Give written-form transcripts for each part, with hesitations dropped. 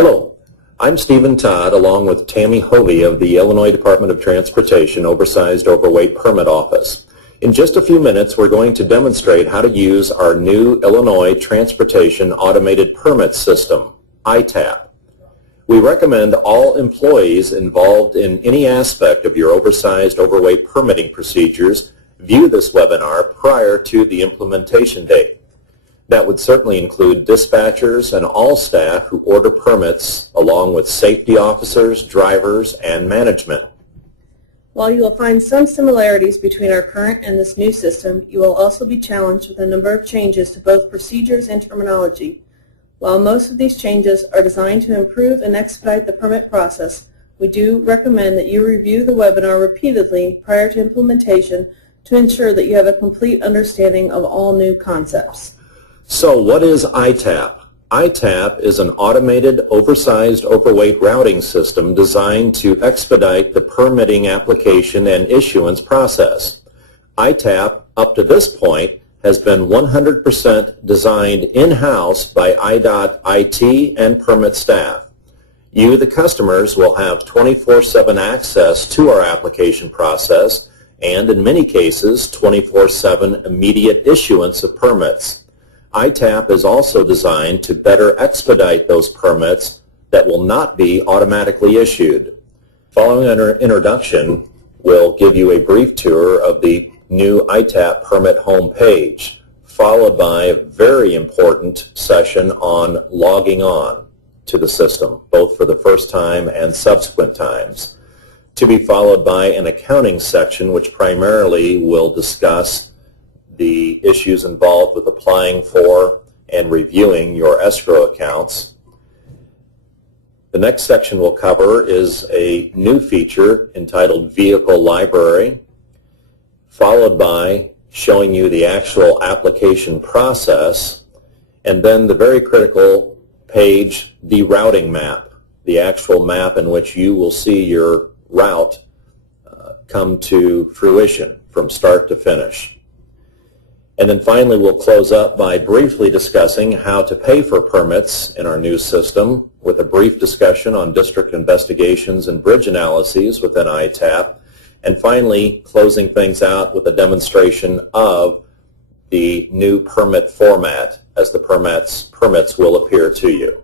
Hello, I'm Stephen Todd along with Tammy Hovey of the Illinois Department of Transportation Oversized Overweight Permit Office. In just a few minutes, we're going to demonstrate how to use our new Illinois Transportation Automated Permit System, ITAP. We recommend all employees involved in any aspect of your oversized overweight permitting procedures view this webinar prior to the implementation date. That would certainly include dispatchers and all staff who order permits, along with safety officers, drivers, and management. While you will find some similarities between our current and this new system, you will also be challenged with a number of changes to both procedures and terminology. While most of these changes are designed to improve and expedite the permit process, we do recommend that you review the webinar repeatedly prior to implementation to ensure that you have a complete understanding of all new concepts. So what is ITAP? ITAP is an automated oversized overweight routing system designed to expedite the permitting application and issuance process. ITAP, up to this point, has been 100% designed in-house by IDOT IT and permit staff. You, the customers, will have 24/7 access to our application process and, in many cases, 24/7 immediate issuance of permits. ITAP is also designed to better expedite those permits that will not be automatically issued. Following our introduction, we'll give you a brief tour of the new ITAP permit home page, followed by a very important session on logging on to the system, both for the first time and subsequent times, to be followed by an accounting section which primarily will discuss the issues involved with applying for and reviewing your escrow accounts. The next section we'll cover is a new feature entitled Vehicle Library, followed by showing you the actual application process, and then the very critical page, the routing map, the actual map in which you will see your route come to fruition from start to finish. And then finally, we'll close up by briefly discussing how to pay for permits in our new system, with a brief discussion on district investigations and bridge analyses within ITAP, and finally closing things out with a demonstration of the new permit format as the permits will appear to you.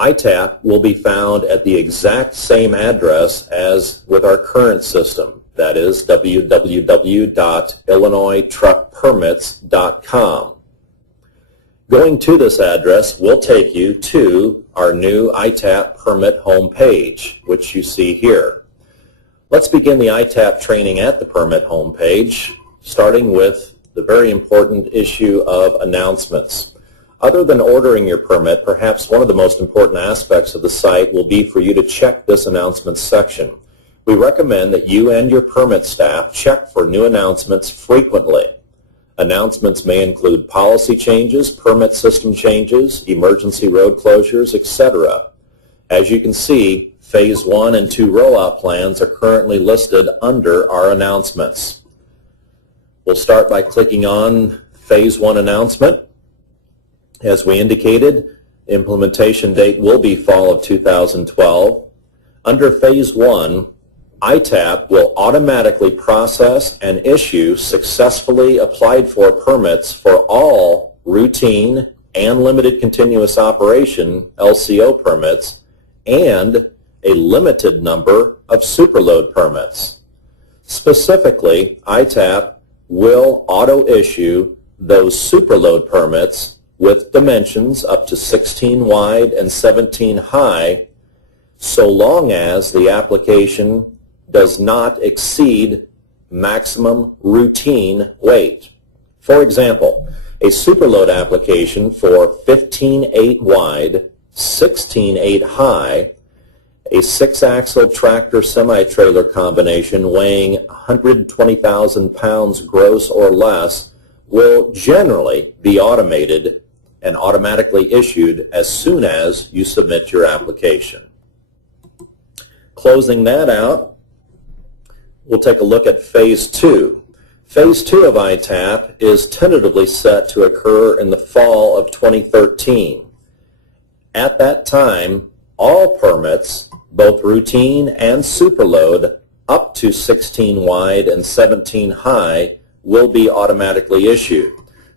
ITAP will be found at the exact same address as with our current system. That is www.illinoistruckpermits.com. Going to this address will take you to our new ITAP permit homepage, which you see here. Let's begin the ITAP training at the permit homepage, starting with the very important issue of announcements. Other than ordering your permit, perhaps one of the most important aspects of the site will be for you to check this announcements section. We recommend that you and your permit staff check for new announcements frequently. Announcements may include policy changes, permit system changes, emergency road closures, etc. As you can see, Phase 1 and 2 rollout plans are currently listed under our announcements. We'll start by clicking on Phase 1 announcement. As we indicated, implementation date will be fall of 2012. Under Phase 1, ITAP will automatically process and issue successfully applied for permits for all routine and limited continuous operation LCO permits and a limited number of superload permits. Specifically, ITAP will auto-issue those superload permits with dimensions up to 16 wide and 17 high, so long as the application does not exceed maximum routine weight. For example, a superload application for 15/8 wide, 16/8 high, a 6-axle tractor semi-trailer combination weighing 120,000 pounds gross or less will generally be automated and automatically issued as soon as you submit your application. Closing that out, we'll take a look at Phase 2. Phase 2 of ITAP is tentatively set to occur in the fall of 2013. At that time, all permits, both routine and superload, up to 16 wide and 17 high, will be automatically issued.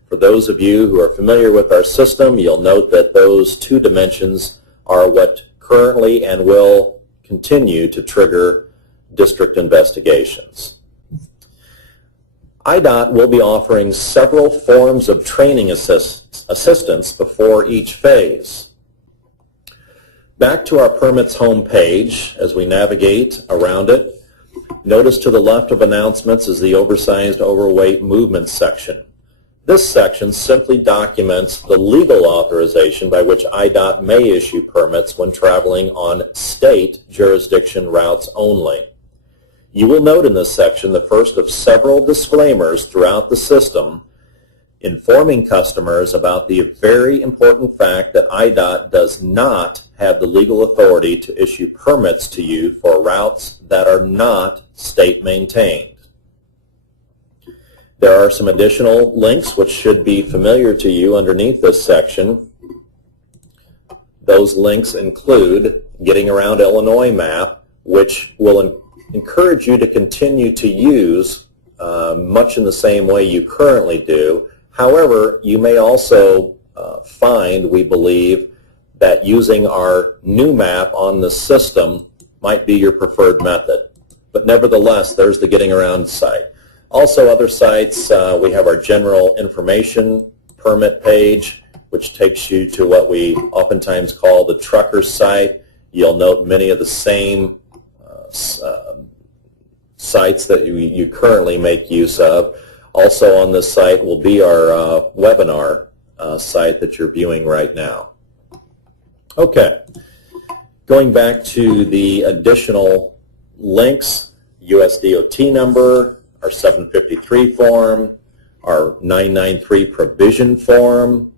For those of you who are familiar with our system, you'll note that those two dimensions are what currently and will continue to trigger district investigations. IDOT will be offering several forms of training assistance before each phase. Back to our permits home page as we navigate around it. Notice to the left of announcements is the oversized overweight movement section. This section simply documents the legal authorization by which IDOT may issue permits when traveling on state jurisdiction routes only. You will note in this section the first of several disclaimers throughout the system informing customers about the very important fact that IDOT does not have the legal authority to issue permits to you for routes that are not state maintained. There are some additional links which should be familiar to you underneath this section. Those links include Getting Around Illinois map, which will encourage you to continue to use much in the same way you currently do. However, you may also find, we believe, that using our new map on the system might be your preferred method. But nevertheless, there's the Getting Around site. Also, other sites, we have our general information permit page, which takes you to what we oftentimes call the trucker site. You'll note many of the same sites that you currently make use of. Also on this site will be our webinar site that you're viewing right now. Okay, going back to the additional links, USDOT number, our 753 form, our 993 provision form.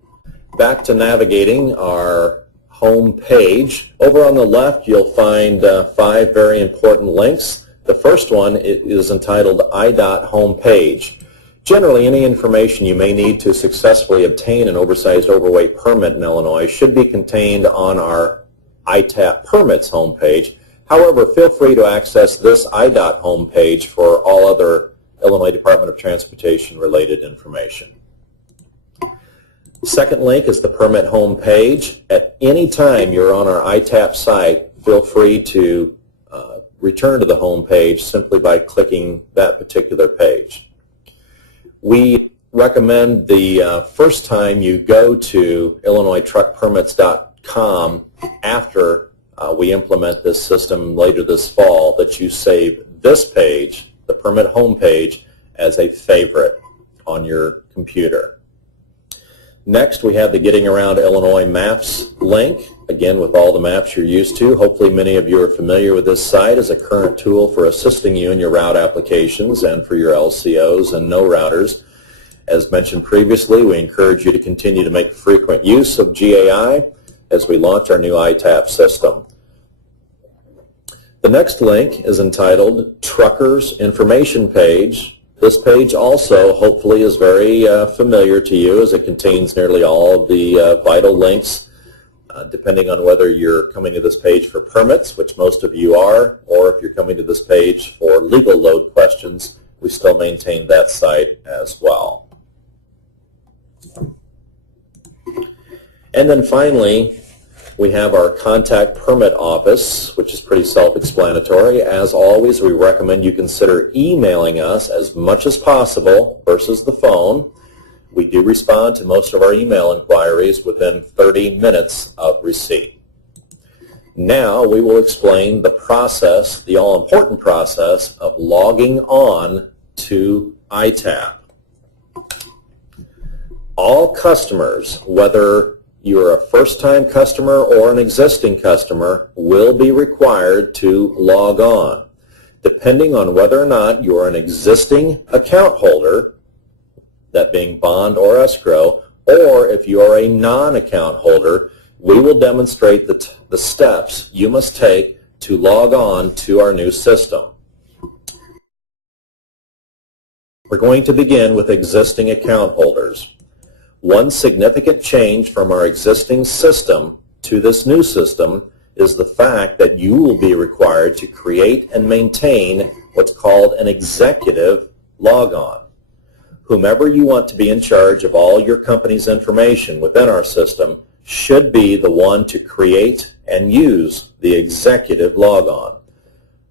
Back to navigating our home page. Over on the left, you'll find 5 very important links. The first one is entitled IDOT homepage. Generally, any information you may need to successfully obtain an oversized overweight permit in Illinois should be contained on our ITAP permits homepage. However, feel free to access this IDOT homepage for all other Illinois Department of Transportation related information. The second link is the permit homepage. At any time you're on our ITAP site, feel free to return to the homepage simply by clicking that particular page. We recommend the first time you go to IllinoisTruckPermits.com after we implement this system later this fall that you save this page, the permit homepage, as a favorite on your computer. Next, we have the Getting Around Illinois Maps link, again with all the maps you're used to. Hopefully many of you are familiar with this site as a current tool for assisting you in your route applications and for your LCOs and no routers. As mentioned previously, we encourage you to continue to make frequent use of GAI as we launch our new ITAP system. The next link is entitled Truckers Information Page. This page also hopefully is very familiar to you as it contains nearly all of the vital links, depending on whether you're coming to this page for permits, which most of you are, or if you're coming to this page for legal load questions, we still maintain that site as well. And then finally, we have our contact permit office, which is pretty self-explanatory. As always, we recommend you consider emailing us as much as possible versus the phone. We do respond to most of our email inquiries within 30 minutes of receipt. Now we will explain the process, the all-important process of logging on to ITAP. All customers, whether you're a first-time customer or an existing customer, will be required to log on. Depending on whether or not you're an existing account holder, that being bond or escrow, or if you are a non-account holder, we will demonstrate the steps you must take to log on to our new system. We're going to begin with existing account holders. One significant change from our existing system to to this new system is the fact that you will be required to create and maintain what's called an executive logon. Whomever you want to be in charge of all your company's information within our system should be the one to create and use the executive logon.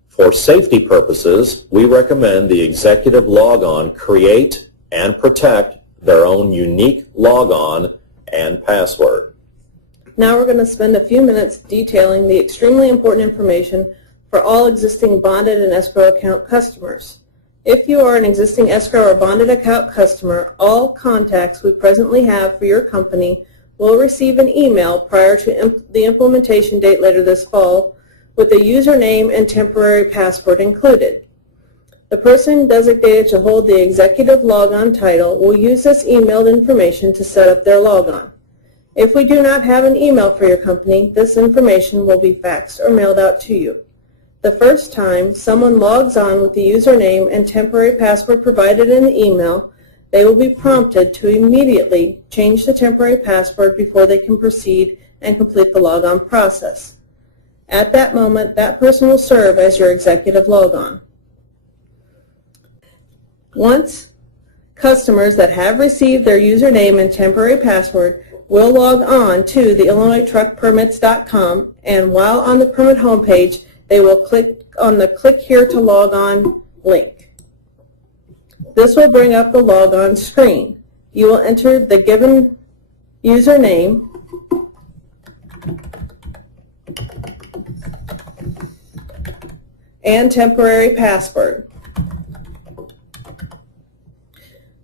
For safety purposes, we recommend the executive logon create and protect their own unique logon and password. Now we're going to spend a few minutes detailing the extremely important information for all existing bonded and escrow account customers. If you are an existing escrow or bonded account customer, all contacts we presently have for your company will receive an email prior to the implementation date later this fall with a username and temporary password included. The person designated to hold the executive logon title will use this emailed information to set up their logon. If we do not have an email for your company, this information will be faxed or mailed out to you. The first time someone logs on with the username and temporary password provided in the email, they will be prompted to immediately change the temporary password before they can proceed and complete the logon process. At that moment, that person will serve as your executive logon. Once customers that have received their username and temporary password will log on to the IllinoisTruckPermits.com, and while on the permit homepage, they will click on the Click Here to Log On link. This will bring up the logon screen. You will enter the given username and temporary password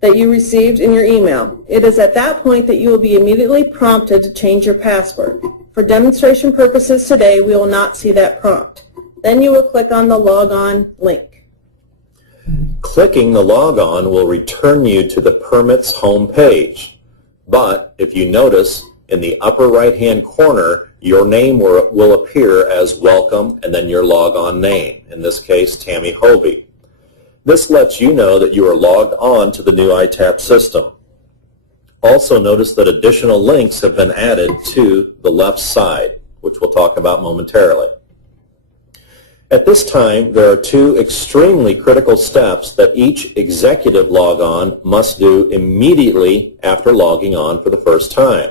that you received in your email. It is at that point that you will be immediately prompted to change your password. For demonstration purposes today, we will not see that prompt. Then you will click on the Logon link. Clicking the logon will return you to the permits home page. But if you notice, in the upper right-hand corner, your name will appear as welcome and then your logon name, in this case, Tammy Hovey. This lets you know that you are logged on to the new ITAP system. Also notice that additional links have been added to the left side, which we'll talk about momentarily. At this time, there are two extremely critical steps that each executive logon must do immediately after logging on for the first time.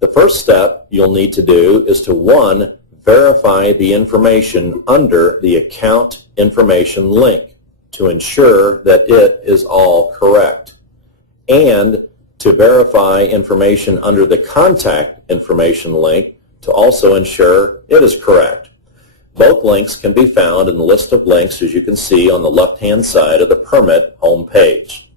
The first step you'll need to do is to, 1, verify the information under the account information link to ensure that it is all correct, and to verify information under the contact information link to also ensure it is correct. Both links can be found in the list of links, as you can see on the left-hand side of the permit home page.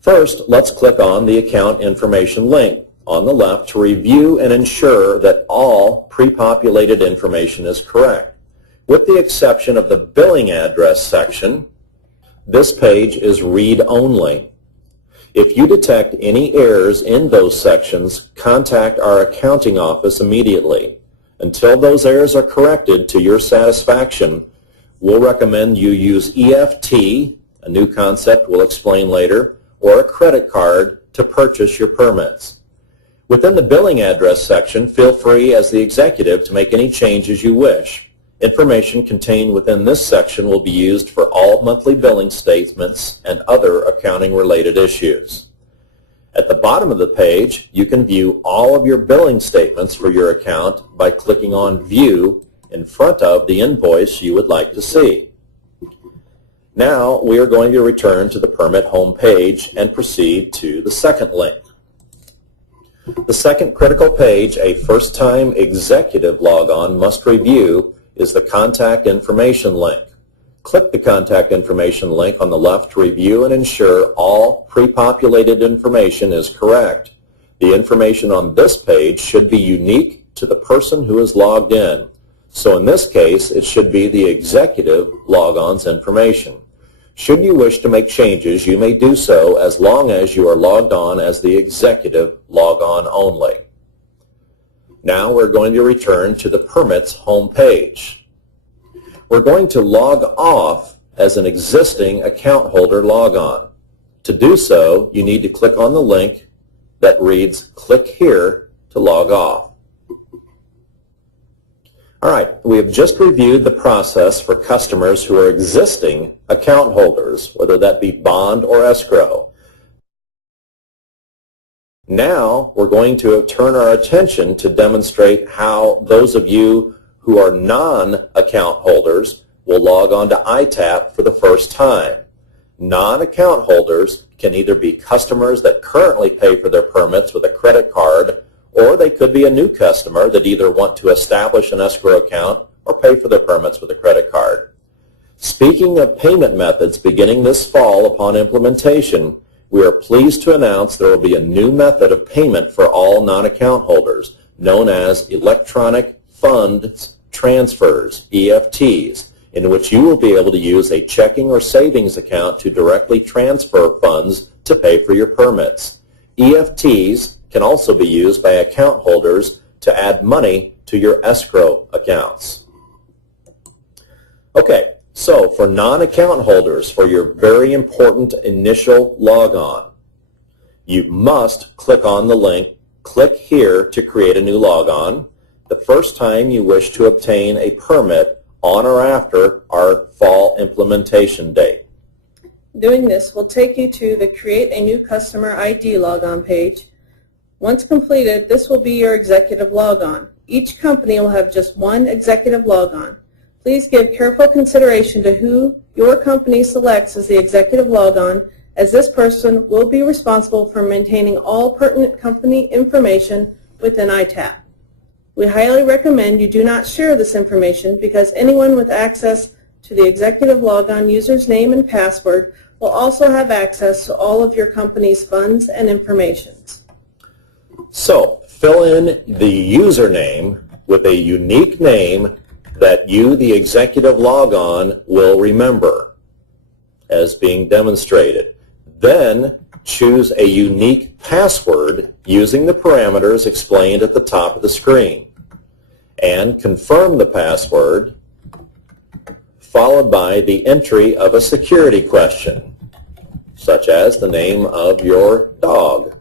First, let's click on the account information link on the left to review and ensure that all pre-populated information is correct. With the exception of the billing address section, this page is read-only. If you detect any errors in those sections, contact our accounting office immediately. Until those errors are corrected to your satisfaction, we'll recommend you use EFT, a new concept we'll explain later, or a credit card to purchase your permits. Within the billing address section, feel free as the executive to make any changes you wish. Information contained within this section will be used for all monthly billing statements and other accounting-related issues. At the bottom of the page, you can view all of your billing statements for your account by clicking on View in front of the invoice you would like to see. Now we are going to return to the permit home page and proceed to the second link. The second critical page a first-time executive logon must review is the contact information link. Click the contact information link on the left to review and ensure all pre-populated information is correct. The information on this page should be unique to the person who is logged in. So in this case, it should be the executive logon's information. Should you wish to make changes, you may do so as long as you are logged on as the executive logon only. Now we're going to return to the permits home page. We're going to log off as an existing account holder logon. To do so, you need to click on the link that reads Click Here to log off. All right, we have just reviewed the process for customers who are existing account holders, whether that be bond or escrow. Now we're going to turn our attention to demonstrate how those of you who are non-account holders will log on to ITAP for the first time. Non-account holders can either be customers that currently pay for their permits with a credit card, or they could be a new customer that either want to establish an escrow account or pay for their permits with a credit card. Speaking of payment methods, beginning this fall upon implementation, we are pleased to announce there will be a new method of payment for all non-account holders, known as electronic funds transfers, EFTs, in which you will be able to use a checking or savings account to directly transfer funds to pay for your permits. EFTs can also be used by account holders to add money to your escrow accounts. Okay, so for non-account holders, for your very important initial logon, you must click on the link, click here to create a new logon the first time you wish to obtain a permit on or after our fall implementation date. Doing this will take you to the Create a New Customer ID logon page. Once completed, this will be your executive logon. Each company will have just one executive logon. Please give careful consideration to who your company selects as the executive logon, as this person will be responsible for maintaining all pertinent company information within ITAP. We highly recommend you do not share this information because anyone with access to the executive logon user's name and password will also have access to all of your company's funds and informations. So, fill in the username with a unique name that you, the executive logon, will remember as being demonstrated. Then, choose a unique password using the parameters explained at the top of the screen. And confirm the password, followed by the entry of a security question, such as the name of your dog,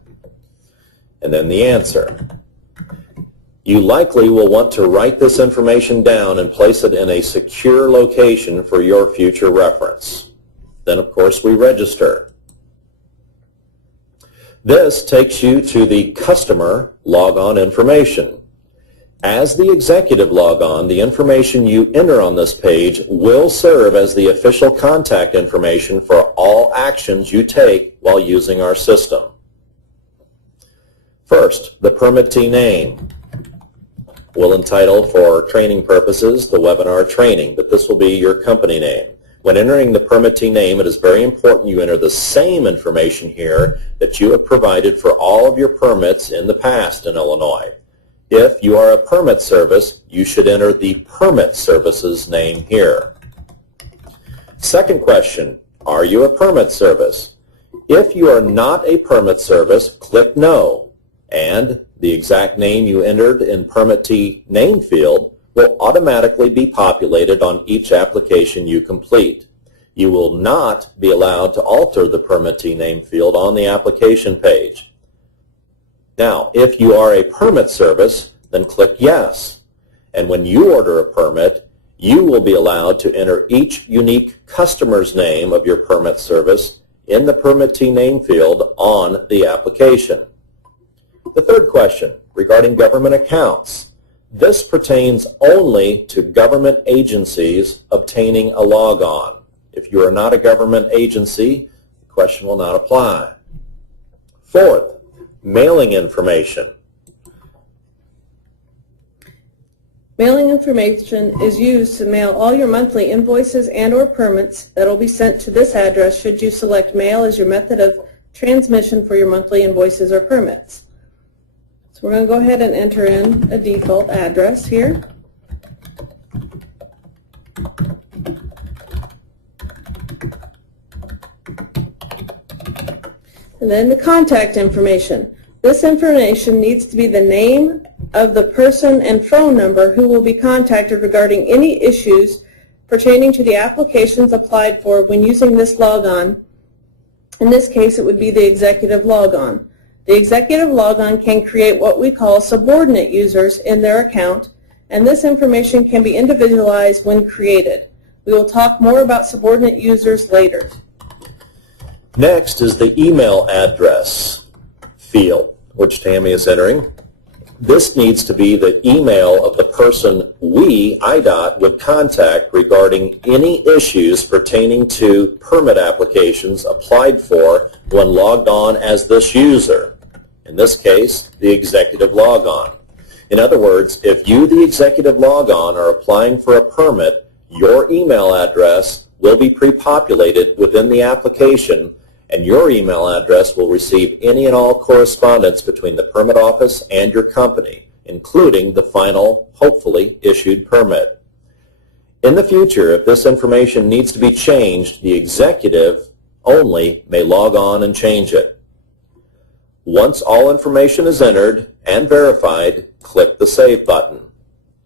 and then the answer. You likely will want to write this information down and place it in a secure location for your future reference. Then, of course, we register. This takes you to the customer logon information. As the executive logon, the information you enter on this page will serve as the official contact information for all actions you take while using our system. First, the permittee name. We'll entitle, for training purposes, the webinar training, but this will be your company name. When entering the permittee name, it is very important you enter the same information here that you have provided for all of your permits in the past in Illinois. If you are a permit service, you should enter the permit service's name here. Second question, are you a permit service? If you are not a permit service, click No, and the exact name you entered in permittee name field will automatically be populated on each application you complete. You will not be allowed to alter the permittee name field on the application page. Now, if you are a permit service, then click Yes. And when you order a permit, you will be allowed to enter each unique customer's name of your permit service in the permittee name field on the application. The third question, regarding government accounts. This pertains only to government agencies obtaining a logon. If you are not a government agency, the question will not apply. Fourth, mailing information. Mailing information is used to mail all your monthly invoices and/or permits that will be sent to this address should you select mail as your method of transmission for your monthly invoices or permits. So we're going to go ahead and enter in a default address here. And then the contact information. This information needs to be the name of the person and phone number who will be contacted regarding any issues pertaining to the applications applied for when using this logon. In this case, it would be the executive logon. The executive logon can create what we call subordinate users in their account, and this information can be individualized when created. We will talk more about subordinate users later. Next is the email address field, which Tammy is entering. This needs to be the email of the person we, IDOT, would contact regarding any issues pertaining to permit applications applied for when logged on as this user. In this case, the executive logon. In other words, if you, the executive logon, are applying for a permit, your email address will be pre-populated within the application, and your email address will receive any and all correspondence between the permit office and your company, including the final, hopefully, issued permit. In the future, if this information needs to be changed, the executive only may log on and change it. Once all information is entered and verified, click the Save button,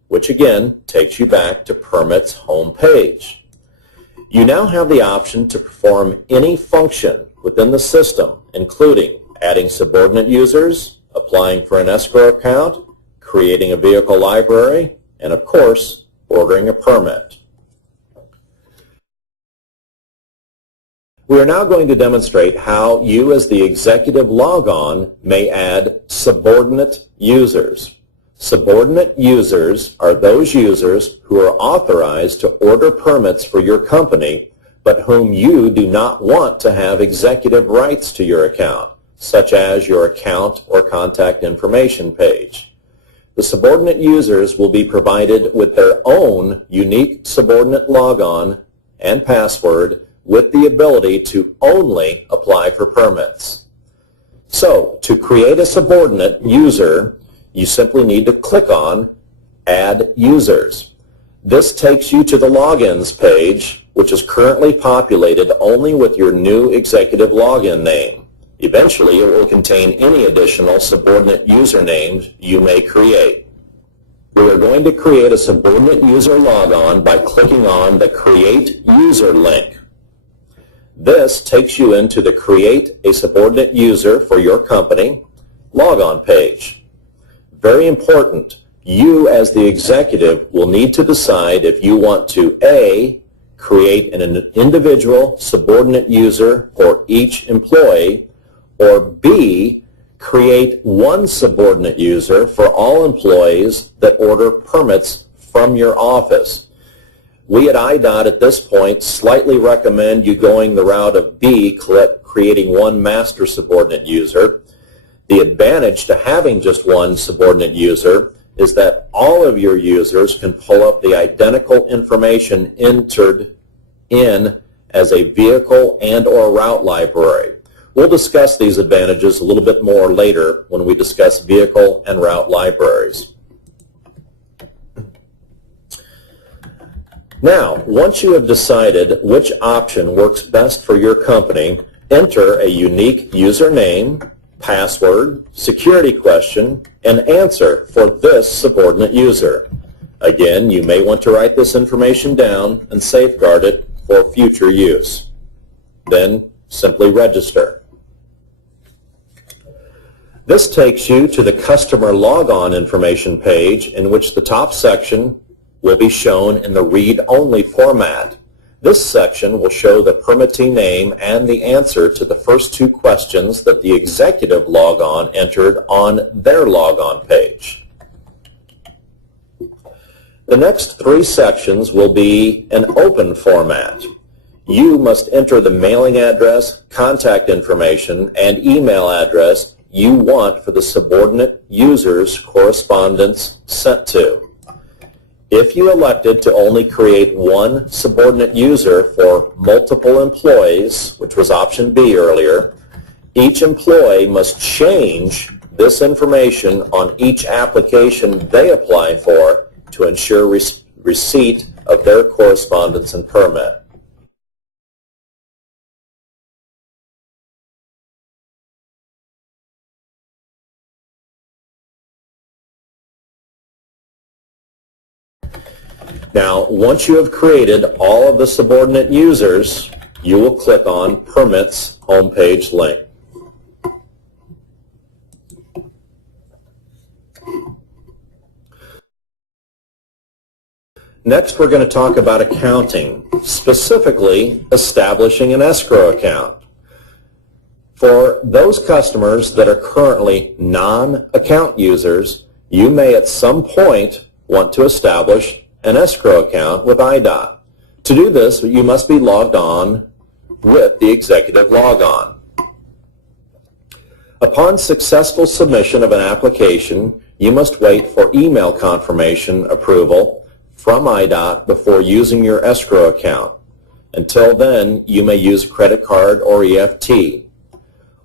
which again takes you back to Permit's home page. You now have the option to perform any function within the system, including adding subordinate users, applying for an escrow account, creating a vehicle library, and of course, ordering a permit. We are now going to demonstrate how you as the executive logon may add subordinate users. Subordinate users are those users who are authorized to order permits for your company but whom you do not want to have executive rights to your account, such as your account or contact information page. The subordinate users will be provided with their own unique subordinate logon and password with the ability to only apply for permits. So, to create a subordinate user, you simply need to click on Add Users. This takes you to the Logins page, which is currently populated only with your new executive login name. Eventually, it will contain any additional subordinate usernames you may create. We are going to create a subordinate user logon by clicking on the Create User link. This takes you into the Create a Subordinate User for Your Company logon page. Very important, you as the executive will need to decide if you want to A, create an individual subordinate user for each employee, or B, create one subordinate user for all employees that order permits from your office. We at IDOT at this point slightly recommend you going the route of B, creating one master subordinate user. The advantage to having just one subordinate user is that all of your users can pull up the identical information entered in as a vehicle and or route library. We'll discuss these advantages a little bit more later when we discuss vehicle and route libraries. Now, once you have decided which option works best for your company, enter a unique username, password, security question, and answer for this subordinate user. Again, you may want to write this information down and safeguard it for future use. Then simply register. This takes you to the customer logon information page, in which the top section will be shown in the read-only format. This section will show the permittee name and the answer to the first two questions that the executive logon entered on their logon page. The next three sections will be an open format. You must enter the mailing address, contact information, and email address you want for the subordinate user's correspondence sent to. If you elected to only create one subordinate user for multiple employees, which was option B earlier, each employee must change this information on each application they apply for to ensure receipt of their correspondence and permit. Now, once you have created all of the subordinate users, you will click on Permits Homepage link. Next, we're going to talk about accounting, specifically establishing an escrow account. For those customers that are currently non-account users, you may at some point want to establish an escrow account with IDOT. To do this, you must be logged on with the executive logon. Upon successful submission of an application, you must wait for email confirmation approval from IDOT before using your escrow account. Until then, you may use credit card or EFT.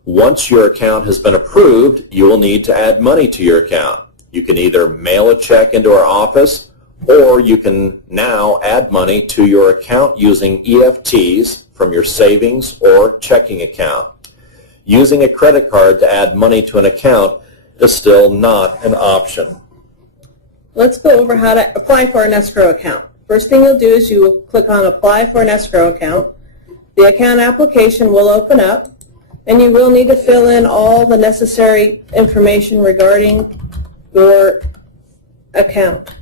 Once your account has been approved, you will need to add money to your account. You can either mail a check into our office, or you can now add money to your account using EFTs from your savings or checking account. Using a credit card to add money to an account is still not an option. Let's go over how to apply for an escrow account. First thing you'll do is you will click on Apply for an Escrow Account. The account application will open up, and you will need to fill in all the necessary information regarding your account.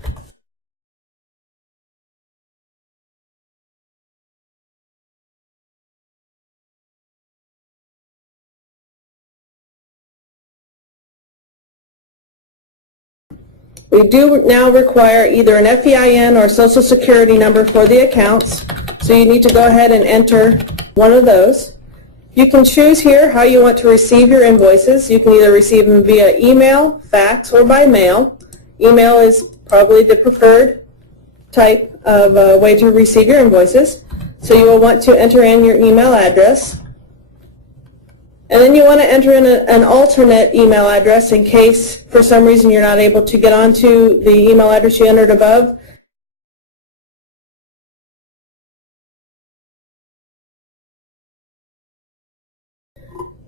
We do now require either an FEIN or Social Security number for the accounts, so you need to go ahead and enter one of those. You can choose here how you want to receive your invoices. You can either receive them via email, fax, or by mail. Email is probably the preferred type of way to receive your invoices. So you will want to enter in your email address. And then you want to enter in an alternate email address in case for some reason you're not able to get onto the email address you entered above.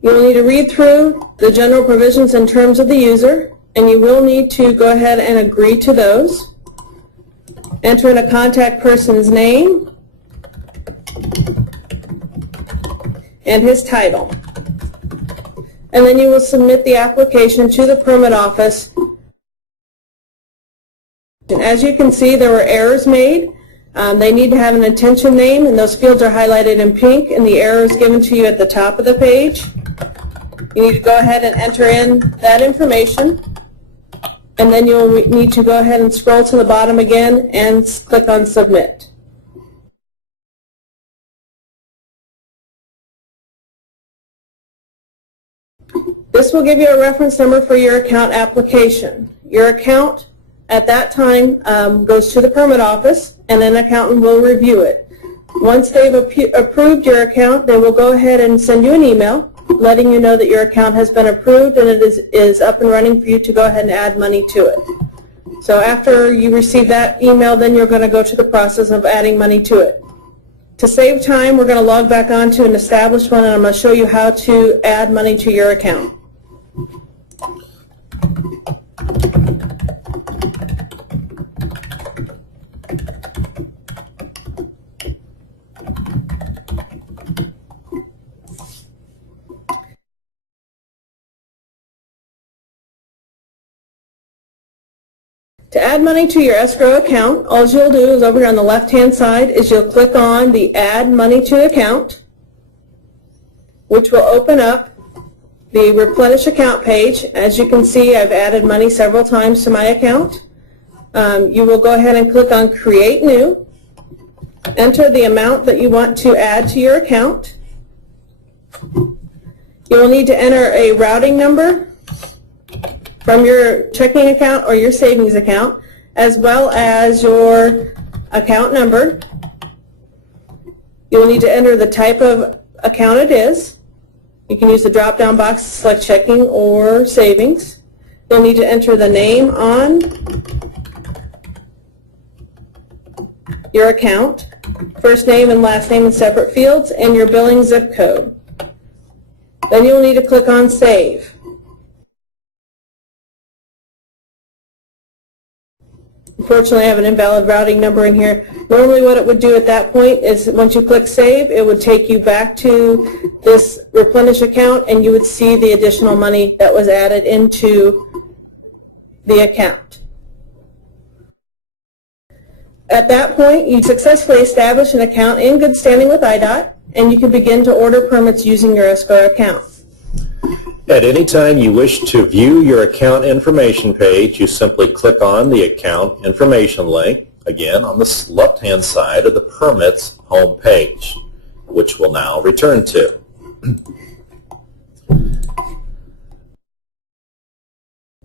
You will need to read through the general provisions and terms of the user, and you will need to go ahead and agree to those. Enter in a contact person's name and his title. And then you will submit the application to the permit office. And as you can see, there were errors made. They need to have an intention name, and those fields are highlighted in pink, and the error is given to you at the top of the page. You need to go ahead and enter in that information, and then you'll need to go ahead and scroll to the bottom again and click on Submit. This will give you a reference number for your account application. Your account at that time goes to the permit office, and an accountant will review it. Once they've approved your account, they will go ahead and send you an email letting you know that your account has been approved and it is up and running for you to go ahead and add money to it. So after you receive that email, then you're going to go to the process of adding money to it. To save time, we're going to log back onto an established one, and I'm going to show you how to add money to your account. To add money to your escrow account, all you'll do is over here on the left-hand side is you'll click on the Add Money to Account, which will open up the Replenish Account page. As you can see, I've added money several times to my account. You will go ahead and click on Create New, enter the amount that you want to add to your account. You will need to enter a routing number from your checking account or your savings account, as well as your account number. You will need to enter the type of account it is. You can use the drop-down box to select checking or savings. You'll need to enter the name on your account, first name and last name in separate fields, and your billing zip code. Then you'll need to click on Save. Unfortunately, I have an invalid routing number in here. Normally what it would do at that point is once you click Save, it would take you back to this Replenish account, and you would see the additional money that was added into the account. At that point, you successfully establish an account in good standing with IDOT, and you can begin to order permits using your escrow account. At any time you wish to view your account information page, you simply click on the account information link, again on the left-hand side of the permits home page, which we'll now return to.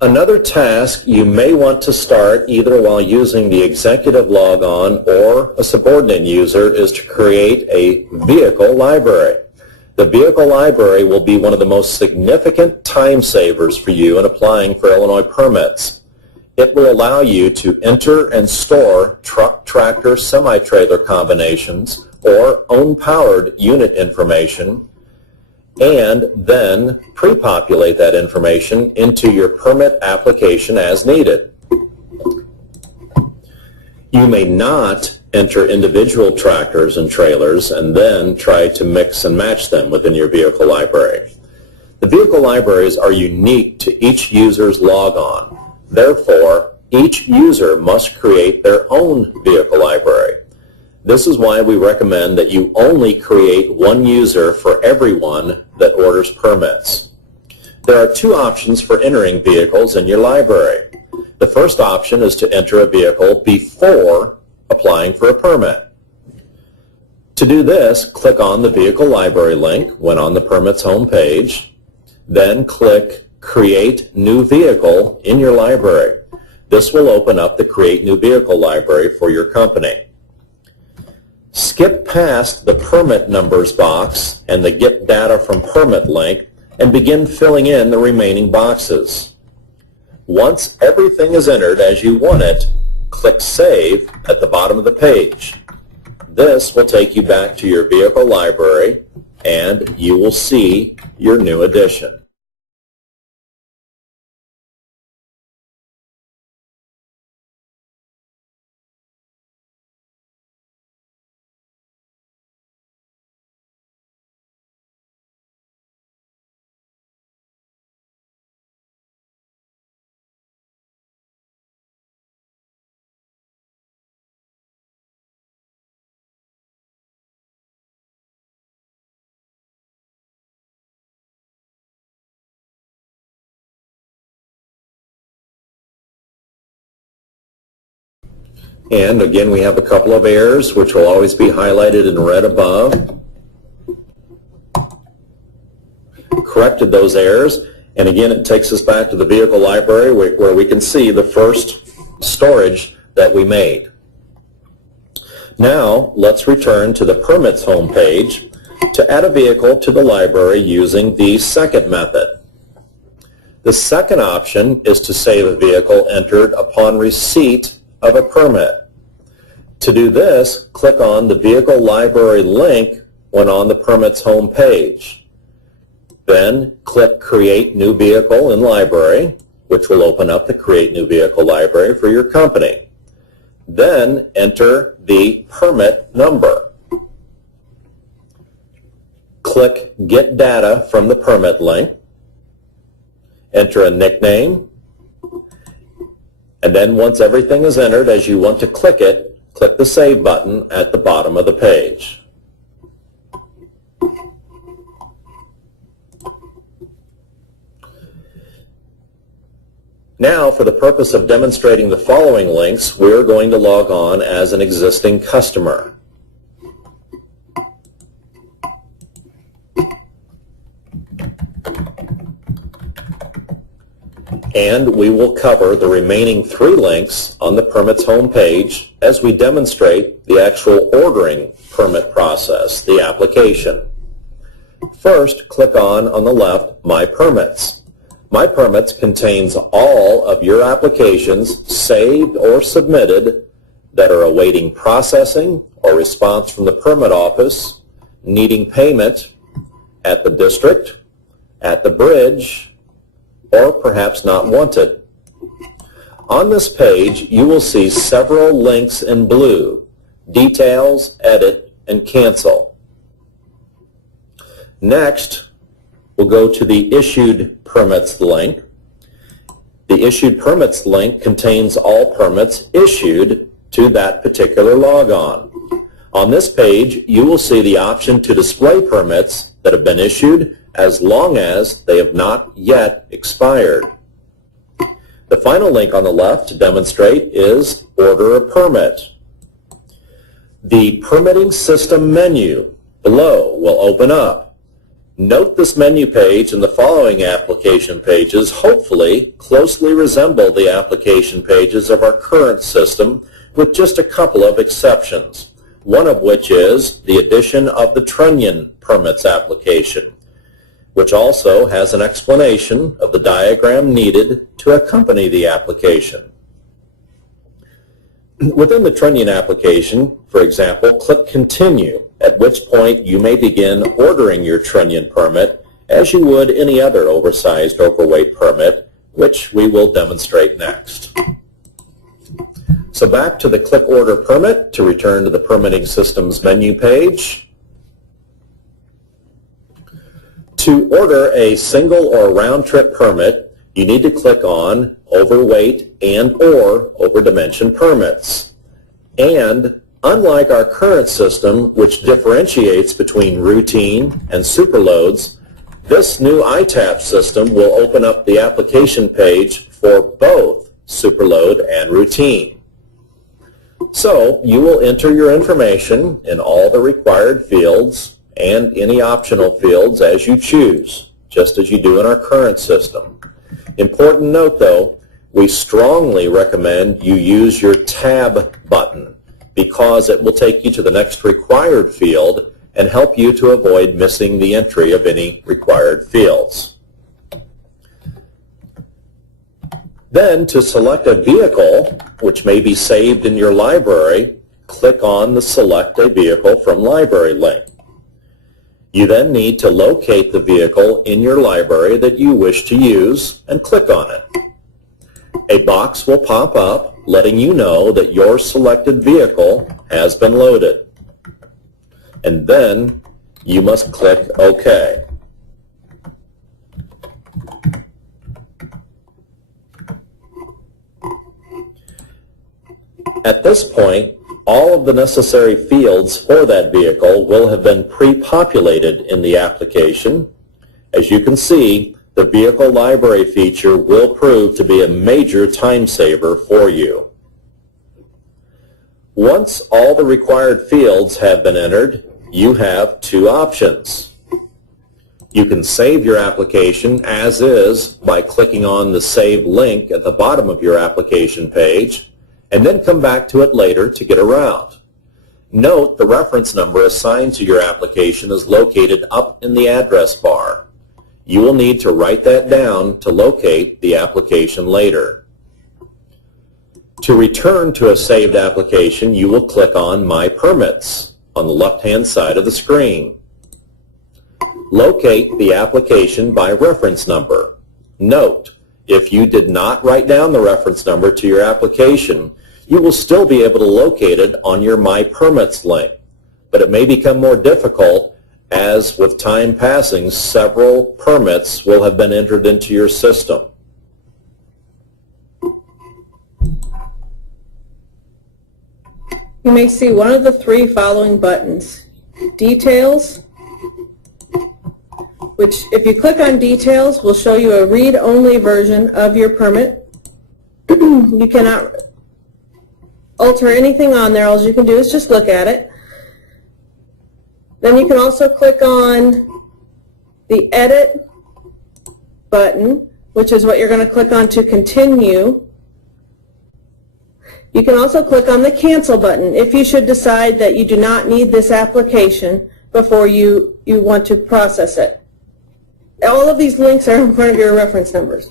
Another task you may want to start either while using the executive logon or a subordinate user is to create a vehicle library. The vehicle library will be one of the most significant time savers for you in applying for Illinois permits. It will allow you to enter and store truck, tractor, semi-trailer combinations or own-powered unit information, and then pre-populate that information into your permit application as needed. You may not enter individual tractors and trailers and then try to mix and match them within your vehicle library. The vehicle libraries are unique to each user's logon. Therefore, each user must create their own vehicle library. This is why we recommend that you only create one user for everyone that orders permits. There are two options for entering vehicles in your library. The first option is to enter a vehicle before applying for a permit. To do this, click on the Vehicle Library link when on the Permits homepage, then click Create New Vehicle in your library. This will open up the Create New Vehicle library for your company. Skip past the permit numbers box and the Get Data from Permit link and begin filling in the remaining boxes. Once everything is entered as you want it, click Save at the bottom of the page. This will take you back to your vehicle library and you will see your new addition. And again, we have a couple of errors which will always be highlighted in red above. Corrected those errors, and again it takes us back to the vehicle library where we can see the first storage that we made. Now let's return to the permits homepage to add a vehicle to the library using the second method. The second option is to save a vehicle entered upon receipt of a permit. To do this, click on the Vehicle Library link when on the Permits home page. Then click Create New Vehicle in Library, which will open up the Create New Vehicle library for your company. Then enter the permit number. Click Get Data from the Permit link. Enter a nickname. And then once everything is entered as you want to click it, click the Save button at the bottom of the page. Now, for the purpose of demonstrating the following links, we're going to log on as an existing customer. And we will cover the remaining three links on the Permits homepage as we demonstrate the actual ordering permit process, the application. First, click on the left, My Permits. My Permits contains all of your applications saved or submitted that are awaiting processing or response from the permit office, needing payment at the district, at the bridge, or perhaps not wanted. On this page, you will see several links in blue: Details, Edit, and Cancel. Next, we'll go to the Issued Permits link. The Issued Permits link contains all permits issued to that particular logon. On this page, you will see the option to display permits that have been issued as long as they have not yet expired. The final link on the left to demonstrate is Order a Permit. The Permitting System menu below will open up. Note this menu page and the following application pages hopefully closely resemble the application pages of our current system, with just a couple of exceptions, one of which is the addition of the Trunnion Permits application, which also has an explanation of the diagram needed to accompany the application. Within the Trunnion application, for example, click Continue, at which point you may begin ordering your Trunnion permit as you would any other oversized overweight permit, which we will demonstrate next. So back to the Click Order Permit to return to the Permitting Systems menu page. To order a single or round-trip permit, you need to click on Overweight and/or Overdimension Permits. And unlike our current system, which differentiates between routine and superloads, this new ITAP system will open up the application page for both superload and routine. So you will enter your information in all the required fields and any optional fields as you choose, just as you do in our current system. Important note though, we strongly recommend you use your Tab button because it will take you to the next required field and help you to avoid missing the entry of any required fields. Then, to select a vehicle, which may be saved in your library, click on the Select a Vehicle from Library link. You then need to locate the vehicle in your library that you wish to use and click on it. A box will pop up letting you know that your selected vehicle has been loaded. And then you must click OK. At this point, all of the necessary fields for that vehicle will have been pre-populated in the application. As you can see, the Vehicle Library feature will prove to be a major time saver for you. Once all the required fields have been entered, you have two options. You can save your application as is by clicking on the Save link at the bottom of your application page, and then come back to it later to get around. Note the reference number assigned to your application is located up in the address bar. You will need to write that down to locate the application later. To return to a saved application, you will click on My Permits on the left-hand side of the screen. Locate the application by reference number. Note, if you did not write down the reference number to your application, you will still be able to locate it on your My Permits link, but it may become more difficult as with time passing, several permits will have been entered into your system. You may see one of the three following buttons. Details, which if you click on Details will show you a read-only version of your permit. You cannot alter anything on there. All you can do is just look at it. Then you can also click on the Edit button, which is what you're going to click on to continue. You can also click on the Cancel button if you should decide that you do not need this application before you want to process it. All of these links are in front of your reference numbers.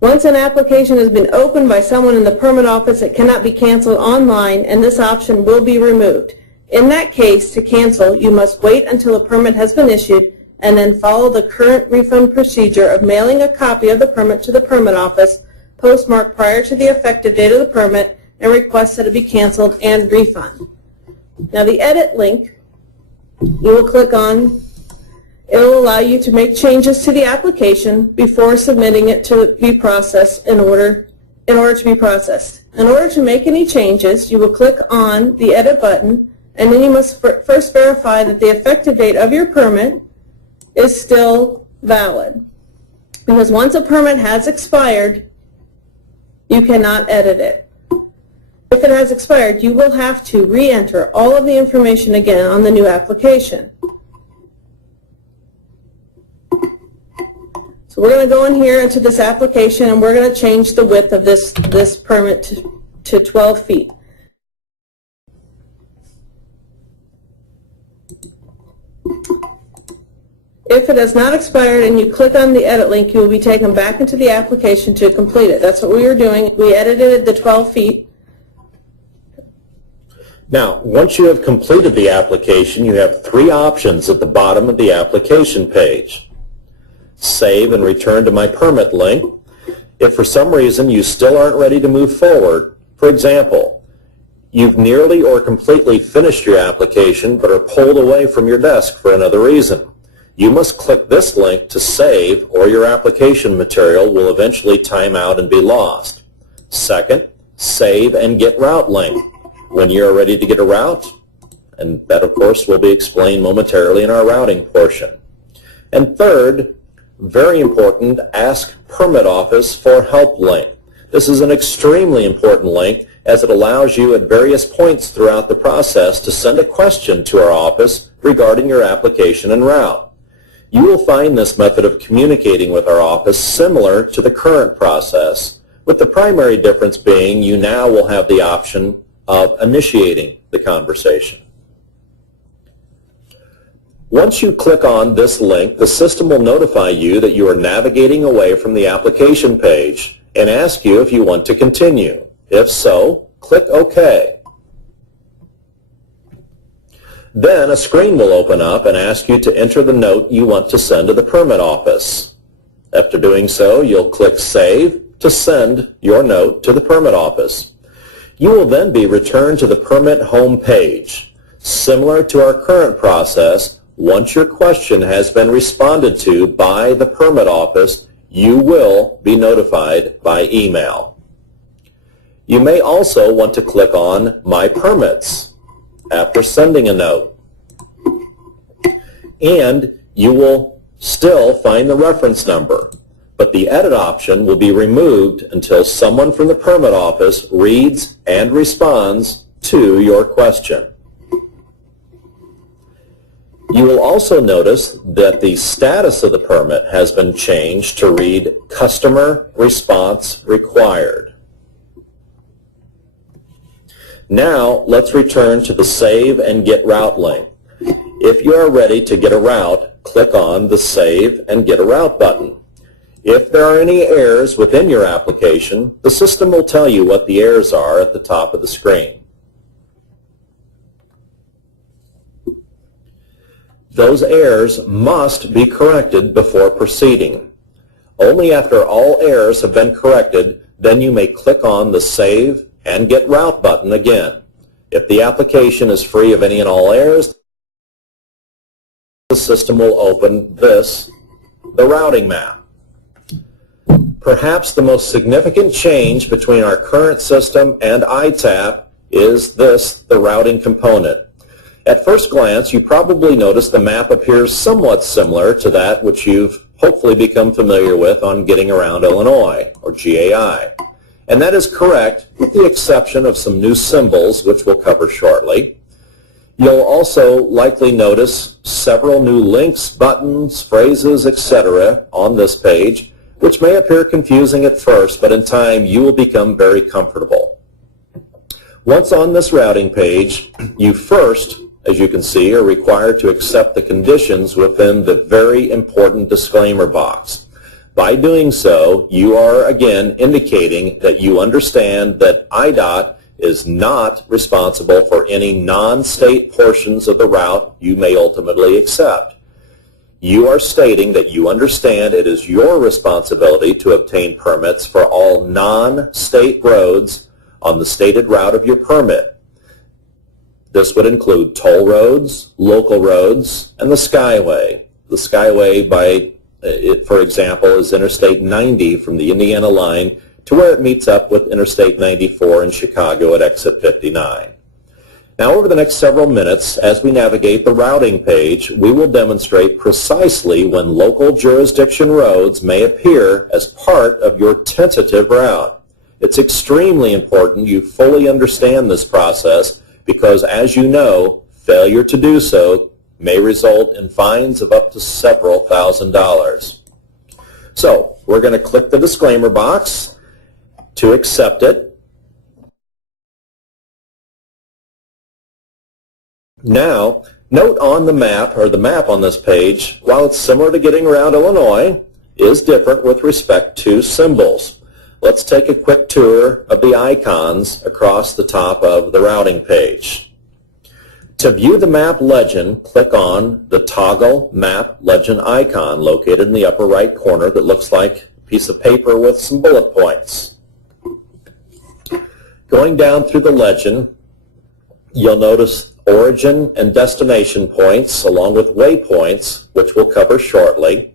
Once an application has been opened by someone in the permit office, it cannot be canceled online, and this option will be removed. In that case, to cancel, you must wait until a permit has been issued and then follow the current refund procedure of mailing a copy of the permit to the permit office, postmarked prior to the effective date of the permit, and request that it be canceled and refund. Now the Edit link, you will click on. It will allow you to make changes to the application before submitting it to be processed in order in order to be processed. In order to make any changes, you will click on the Edit button, and then you must first verify that the effective date of your permit is still valid. Because once a permit has expired, you cannot edit it. If it has expired, you will have to re-enter all of the information again on the new application. So we're going to go in here into this application, and we're going to change the width of this permit to 12 feet. If it has not expired and you click on the edit link, you will be taken back into the application to complete it. That's what we were doing. We edited the 12 feet. Now, once you have completed the application, you have three options at the bottom of the application page. Save and return to my permit link. If for some reason you still aren't ready to move forward, for example, you've nearly or completely finished your application but are pulled away from your desk for another reason, you must click this link to save, or your application material will eventually time out and be lost. Second, save and get route link. When you're ready to get a route, and that of course will be explained momentarily in our routing portion. And third, very important, ask permit office for help link. This is an extremely important link as it allows you at various points throughout the process to send a question to our office regarding your application and route. You will find this method of communicating with our office similar to the current process, with the primary difference being you now will have the option of initiating the conversation. Once you click on this link, the system will notify you that you are navigating away from the application page and ask you if you want to continue. If so, click OK. Then a screen will open up and ask you to enter the note you want to send to the permit office. After doing so, you'll click Save to send your note to the permit office. You will then be returned to the permit home page. Similar to our current process, once your question has been responded to by the permit office, you will be notified by email. You may also want to click on My Permits after sending a note. And you will still find the reference number, but the edit option will be removed until someone from the permit office reads and responds to your question. You will also notice that the status of the permit has been changed to read Customer Response Required. Now, let's return to the Save and Get Route link. If you are ready to get a route, click on the Save and Get a Route button. If there are any errors within your application, the system will tell you what the errors are at the top of the screen. Those errors must be corrected before proceeding. Only after all errors have been corrected, then you may click on the Save and Get Route button again. If the application is free of any and all errors, the system will open the routing map. Perhaps the most significant change between our current system and ITAP is the routing component. At first glance, you probably notice the map appears somewhat similar to that which you've hopefully become familiar with on Getting Around Illinois, or GAI. And that is correct, with the exception of some new symbols, which we'll cover shortly. You'll also likely notice several new links, buttons, phrases, etc. on this page, which may appear confusing at first, but in time you will become very comfortable. Once on this routing page, you first, as you can see, are required to accept the conditions within the very important disclaimer box. By doing so, you are again indicating that you understand that IDOT is not responsible for any non-state portions of the route you may ultimately accept. You are stating that you understand it is your responsibility to obtain permits for all non-state roads on the stated route of your permit. This would include toll roads, local roads, and the Skyway. The Skyway, for example, is Interstate 90 from the Indiana line to where it meets up with Interstate 94 in Chicago at exit 59. Now, over the next several minutes, as we navigate the routing page, we will demonstrate precisely when local jurisdiction roads may appear as part of your tentative route. It's extremely important you fully understand this process because, as you know, failure to do so may result in fines of up to several $1,000s. So, we're going to click the disclaimer box to accept it. Now, note on the map, or the map on this page, while it's similar to getting around Illinois, is different with respect to symbols. Let's take a quick tour of the icons across the top of the routing page. To view the map legend, click on the toggle map legend icon located in the upper right corner that looks like a piece of paper with some bullet points. Going down through the legend, you'll notice origin and destination points along with waypoints, which we'll cover shortly.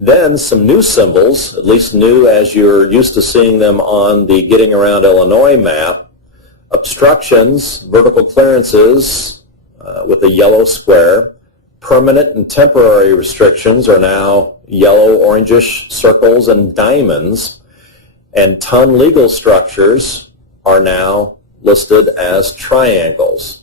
Then some new symbols, at least new as you're used to seeing them on the Getting Around Illinois map. Obstructions, vertical clearances with a yellow square. Permanent and temporary restrictions are now yellow, orangish circles and diamonds. And ton legal structures are now listed as triangles.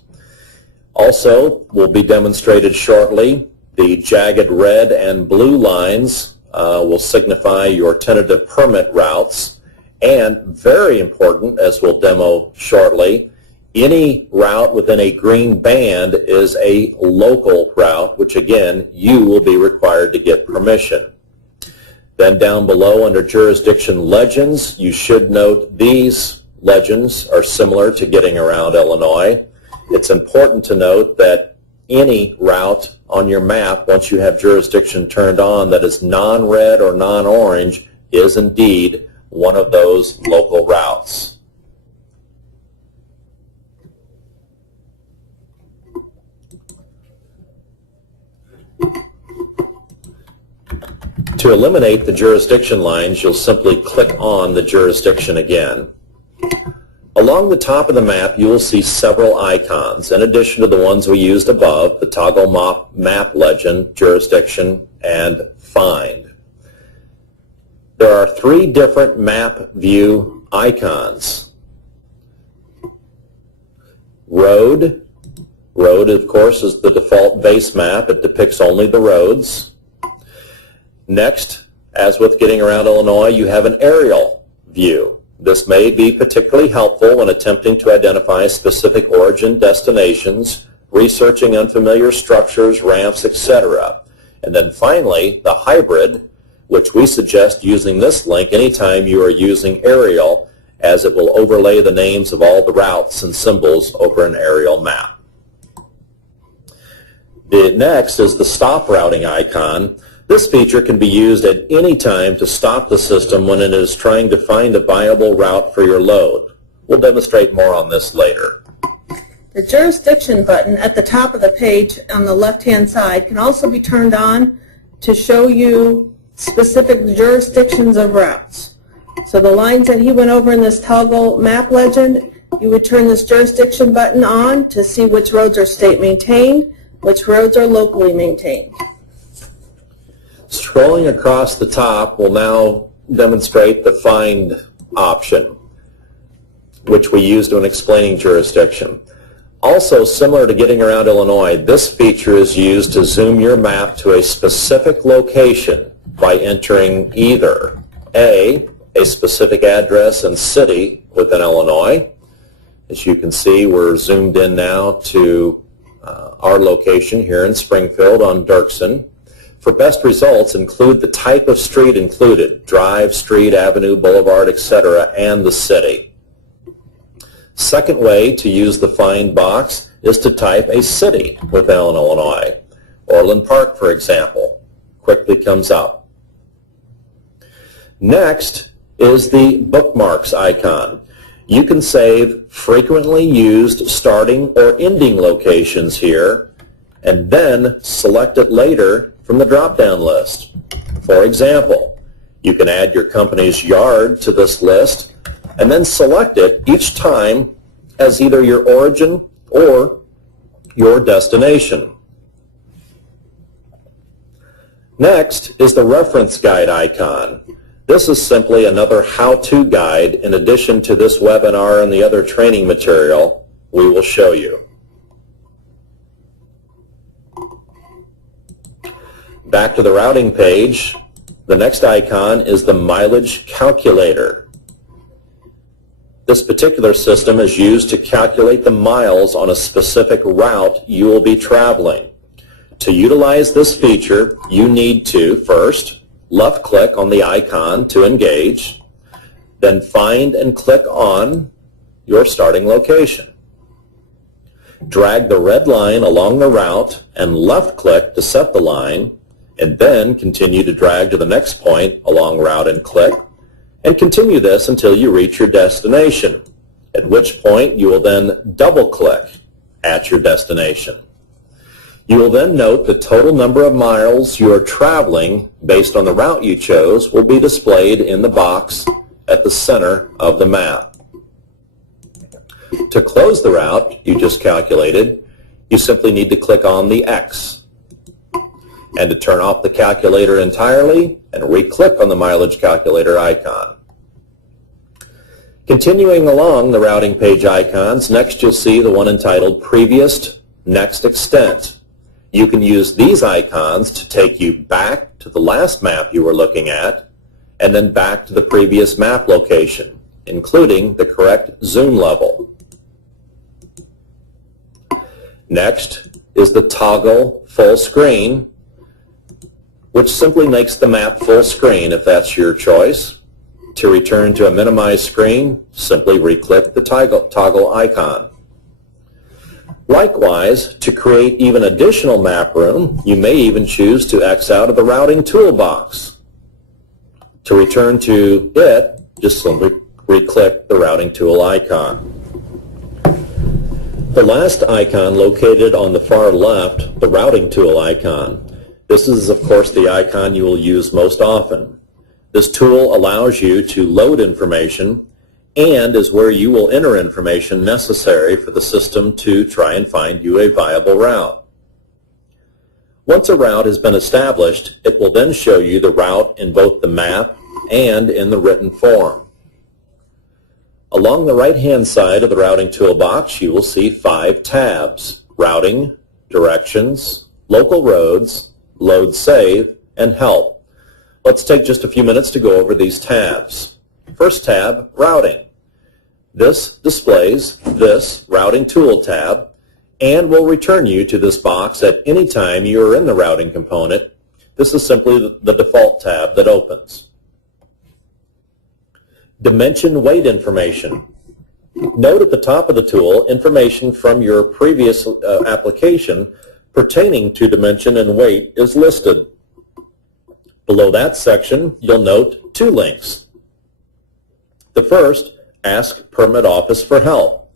Also, will be demonstrated shortly, the jagged red and blue lines will signify your tentative permit routes. And very important, as we'll demo shortly, any route within a green band is a local route, which again, you will be required to get permission. Then down below under Jurisdiction Legends, you should note these legends are similar to Getting Around Illinois. It's important to note that any route on your map, once you have jurisdiction turned on that is non-red or non-orange, is indeed one of those local routes. To eliminate the jurisdiction lines, you'll simply click on the jurisdiction again. Along the top of the map, you will see several icons, in addition to the ones we used above, the toggle map legend, jurisdiction, and find. There are three different map view icons. Road. Road, of course, is the default base map. It depicts only the roads. Next, as with Getting Around Illinois, you have an aerial view. This may be particularly helpful when attempting to identify specific origin destinations, researching unfamiliar structures, ramps, etc. And then finally, the hybrid, which we suggest using this link anytime you are using aerial, as it will overlay the names of all the routes and symbols over an aerial map. The next is the stop routing icon. This feature can be used at any time to stop the system when it is trying to find a viable route for your load. We'll demonstrate more on this later. The jurisdiction button at the top of the page on the left-hand side can also be turned on to show you specific jurisdictions of routes. So the lines that he went over in this toggle map legend, you would turn this jurisdiction button on to see which roads are state maintained, which roads are locally maintained. Scrolling across the top will now demonstrate the find option, which we used when explaining jurisdiction. Also, similar to Getting Around Illinois, this feature is used to zoom your map to a specific location by entering either A, a specific address and city within Illinois. As you can see, we're zoomed in now to our location here in Springfield on Dirksen. For best results, include the type of street included, drive, street, avenue, boulevard, etc., and the city. Second way to use the find box is to type a city within Illinois. Orland Park, for example, quickly comes up. Next is the bookmarks icon. You can save frequently used starting or ending locations here, and then select it later from the drop-down list. For example, You can add your company's yard to this list and then select it each time as either your origin or your destination. Next is the reference guide icon. This is simply another how-to guide in addition to this webinar and the other training material we will show you. Back to the routing page, the next icon is the mileage calculator. This particular system is used to calculate the miles on a specific route you will be traveling. To utilize this feature, you need to first left-click on the icon to engage, then find and click on your starting location. Drag the red line along the route and left-click to set the line, and then continue to drag to the next point along route and click, and continue this until you reach your destination, at which point you will then double-click at your destination. You will then note the total number of miles you are traveling based on the route you chose will be displayed in the box at the center of the map. To close the route you just calculated, you simply need to click on the X. And to turn off the calculator entirely, and re-click on the mileage calculator icon. Continuing along the routing page icons, next you'll see the one entitled Previous Next Extent. You can use these icons to take you back to the last map you were looking at, and then back to the previous map location, including the correct zoom level. Next is the toggle full screen, which simply makes the map full screen if that's your choice. To return to a minimized screen, simply re-click the toggle icon. Likewise, to create even additional map room, you may even choose to X out of the routing toolbox. To return to it, just simply re-click the routing tool icon. The last icon located on the far left, the routing tool icon. This is, of course, the icon you will use most often. This tool allows you to load information and is where you will enter information necessary for the system to try and find you a viable route. Once a route has been established, it will then show you the route in both the map and in the written form. Along the right-hand side of the routing toolbox, you will see 5 tabs: Routing, Directions, Local Roads, Load Save, and Help. Let's take just a few minutes to go over these tabs. First tab, Routing. This displays this Routing Tool tab and will return you to this box at any time you are in the routing component. This is simply the default tab that opens. Dimension weight information. Note at the top of the tool information from your previous application pertaining to dimension and weight is listed. Below that section, you'll note 2 links. The first, Ask Permit Office for Help.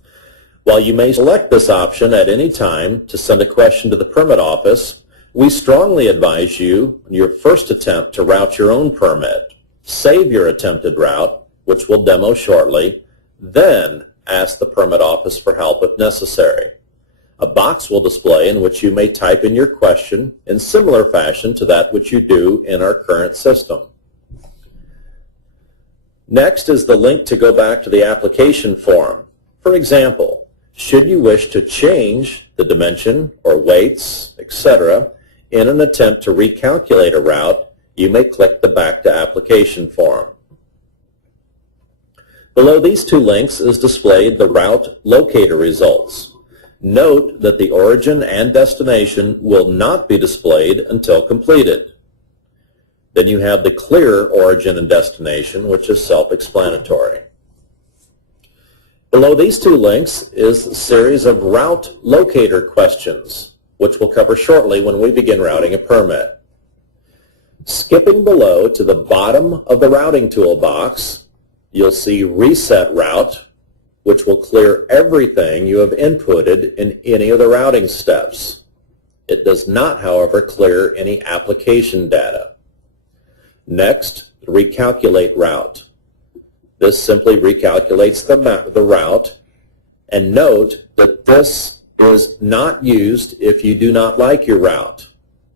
While you may select this option at any time to send a question to the permit office, we strongly advise you, in your first attempt to route your own permit, save your attempted route, which we'll demo shortly, then ask the permit office for help if necessary. A box will display in which you may type in your question in similar fashion to that which you do in our current system. Next is the link to go back to the application form. For example, should you wish to change the dimension or weights, etc., in an attempt to recalculate a route, you may click the Back to Application form. Below these 2 links is displayed the route locator results. Note that the origin and destination will not be displayed until completed. Then you have the clear origin and destination, which is self-explanatory. Below these 2 links is a series of route locator questions, which we'll cover shortly when we begin routing a permit. Skipping below to the bottom of the routing toolbox, you'll see Reset Route, which will clear everything you have inputted in any of the routing steps. It does not, however, clear any application data. Next, recalculate route. This simply recalculates the route, and note that this is not used if you do not like your route.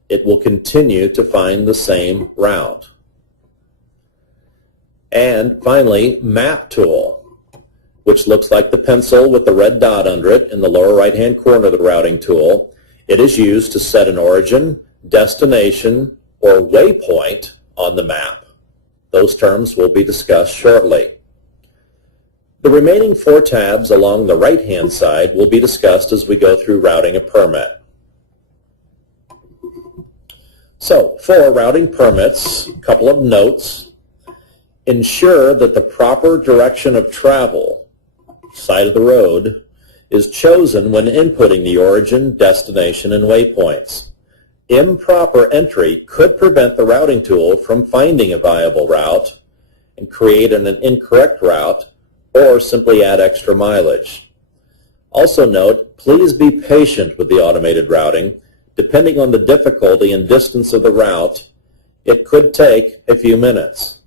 It will continue to find the same route. And finally, Map Tool, which looks like the pencil with the red dot under it in the lower right-hand corner of the routing tool. It is used to set an origin, destination, or waypoint on the map. Those terms will be discussed shortly. The remaining 4 tabs along the right-hand side will be discussed as we go through routing a permit. So, for routing permits, a couple of notes. Ensure that the proper direction of travel, side of the road, is chosen when inputting the origin, destination, and waypoints. Improper entry could prevent the routing tool from finding a viable route and create an incorrect route, or simply add extra mileage. Also note, please be patient with the automated routing. Depending on the difficulty and distance of the route, it could take a few minutes.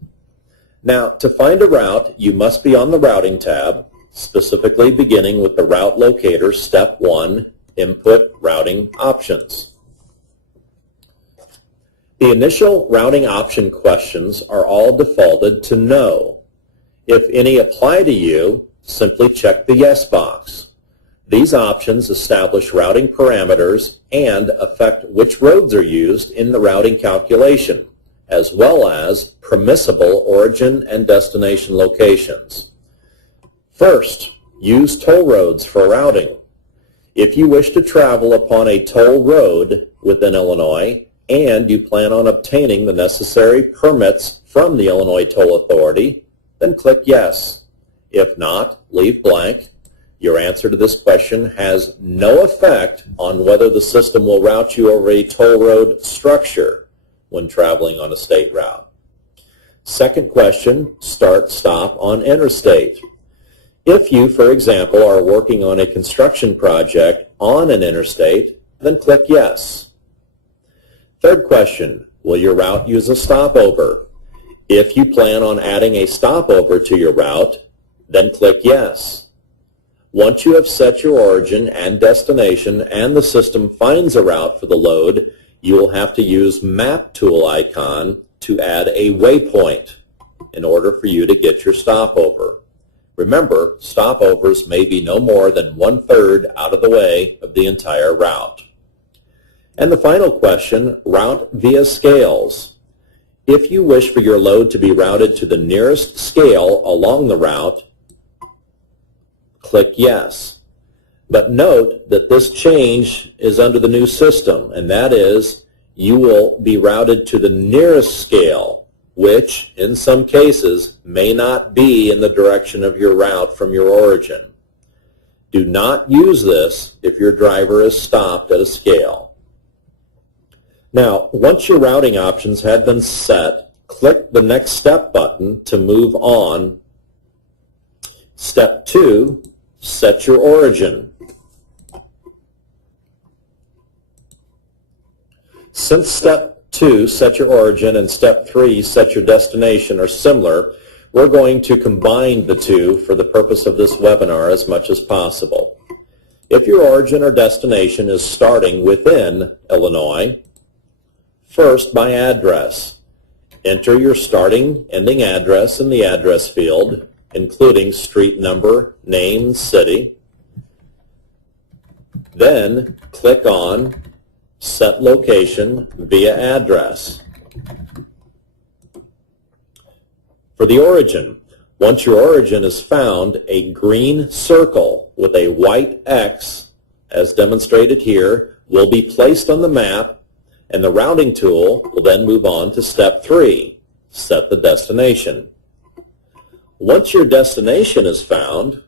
Now, to find a route, you must be on the Routing tab, specifically beginning with the Route Locator, Step 1, Input Routing Options. The initial routing option questions are all defaulted to No. If any apply to you, simply check the Yes box. These options establish routing parameters and affect which roads are used in the routing calculation, as well as permissible origin and destination locations. First, use toll roads for routing. If you wish to travel upon a toll road within Illinois and you plan on obtaining the necessary permits from the Illinois Toll Authority, then click Yes. If not, leave blank. Your answer to this question has no effect on whether the system will route you over a toll road structure when traveling on a state route. Second question, start-stop on interstate. If you, for example, are working on a construction project on an interstate, then click Yes. Third question, will your route use a stopover? If you plan on adding a stopover to your route, then click Yes. Once you have set your origin and destination and the system finds a route for the load, you will have to use Map Tool icon to add a waypoint in order for you to get your stopover. Remember, stopovers may be no more than 1/3 out of the way of the entire route. And the final question, route via scales. If you wish for your load to be routed to the nearest scale along the route, click Yes. But note that this change is under the new system, and that is you will be routed to the nearest scale, which in some cases may not be in the direction of your route from your origin. Do not use this if your driver is stopped at a scale. Now, once your routing options have been set, click the Next Step button to move on. Step 2, set your origin. Since Step 2, set your origin, and Step 3, set your destination, are similar, we're going to combine the two for the purpose of this webinar as much as possible. If your origin or destination is starting within Illinois, first, by address. Enter your starting, ending address in the address field, including street number, name, city. Then, click on Set Location via Address. For the origin, once your origin is found, a green circle with a white X, as demonstrated here, will be placed on the map, and the routing tool will then move on to Step 3, set the destination. Once your destination is found,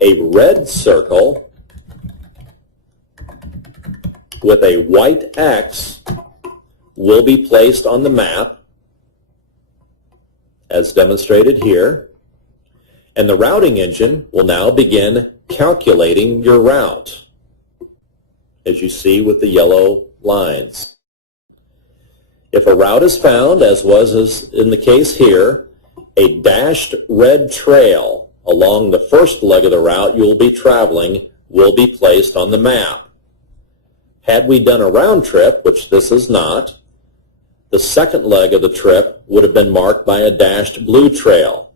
a red circle with a white X will be placed on the map, as demonstrated here, and the routing engine will now begin calculating your route, as you see with the yellow lines. If a route is found, as in the case here, a dashed red trail along the first leg of the route you will be traveling will be placed on the map. Had we done a round trip, which this is not, the second leg of the trip would have been marked by a dashed blue trail.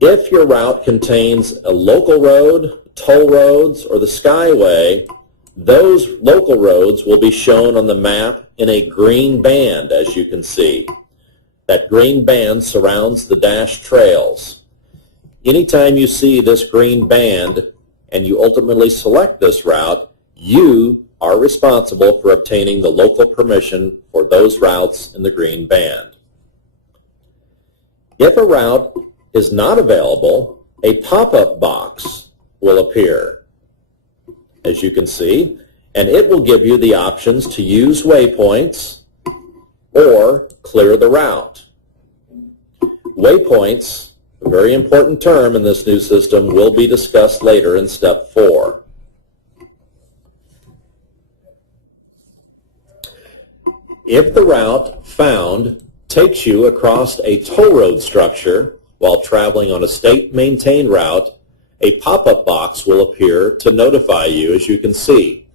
If your route contains a local road, toll roads, or the Skyway, those local roads will be shown on the map in a green band, as you can see. That green band surrounds the dashed trails. Anytime you see this green band and you ultimately select this route, you are responsible for obtaining the local permission for those routes in the green band. If a route is not available, a pop-up box will appear, as you can see, and it will give you the options to use waypoints or clear the route. Waypoints, a very important term in this new system, will be discussed later in Step 4. If the route found takes you across a toll road structure while traveling on a state-maintained route, a pop-up box will appear to notify you, as you can see.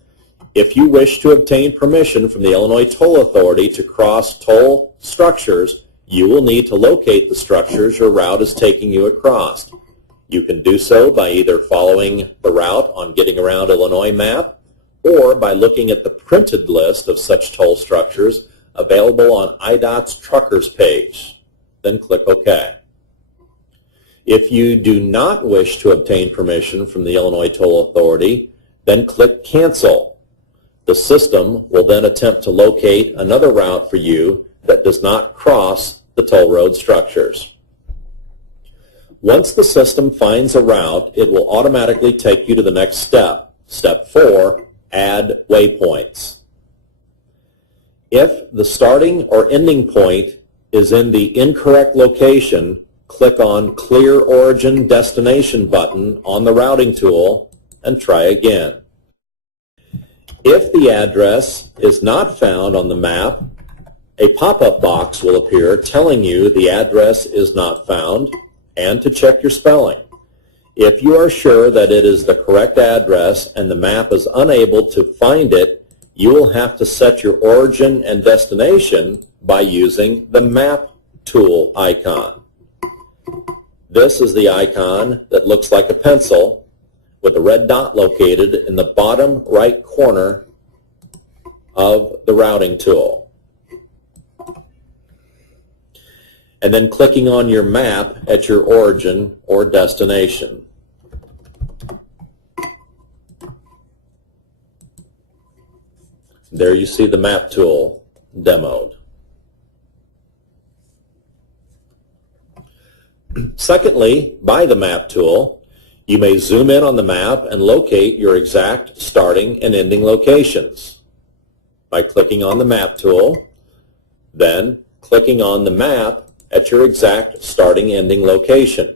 If you wish to obtain permission from the Illinois Toll Authority to cross toll structures, you will need to locate the structures your route is taking you across. You can do so by either following the route on Getting Around Illinois map or by looking at the printed list of such toll structures available on IDOT's Truckers page. Then click OK. If you do not wish to obtain permission from the Illinois Toll Authority, then click Cancel. The system will then attempt to locate another route for you that does not cross the toll road structures. Once the system finds a route, it will automatically take you to the next step. Step 4, Add Waypoints. If the starting or ending point is in the incorrect location, click on Clear Origin Destination button on the routing tool and try again. If the address is not found on the map, a pop-up box will appear telling you the address is not found and to check your spelling. If you are sure that it is the correct address and the map is unable to find it, you will have to set your origin and destination by using the Map tool icon. This is the icon that looks like a pencil with a red dot located in the bottom right corner of the routing tool. And then clicking on your map at your origin or destination. There you see the map tool demoed. Secondly, by the map tool, you may zoom in on the map and locate your exact starting and ending locations by clicking on the map tool, then clicking on the map at your exact starting ending location.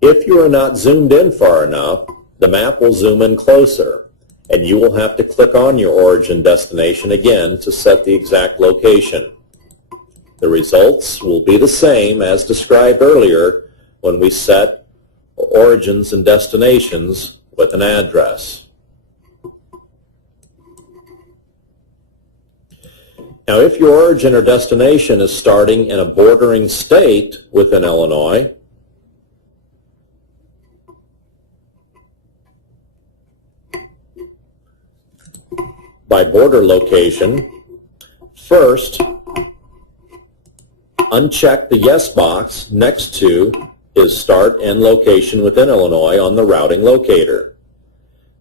If you are not zoomed in far enough, the map will zoom in closer, and you will have to click on your origin destination again to set the exact location. The results will be the same as described earlier when we set origins and destinations with an address. Now, if your origin or destination is starting in a bordering state within Illinois, by border location, first, uncheck the yes box next to his start and location within Illinois on the routing locator.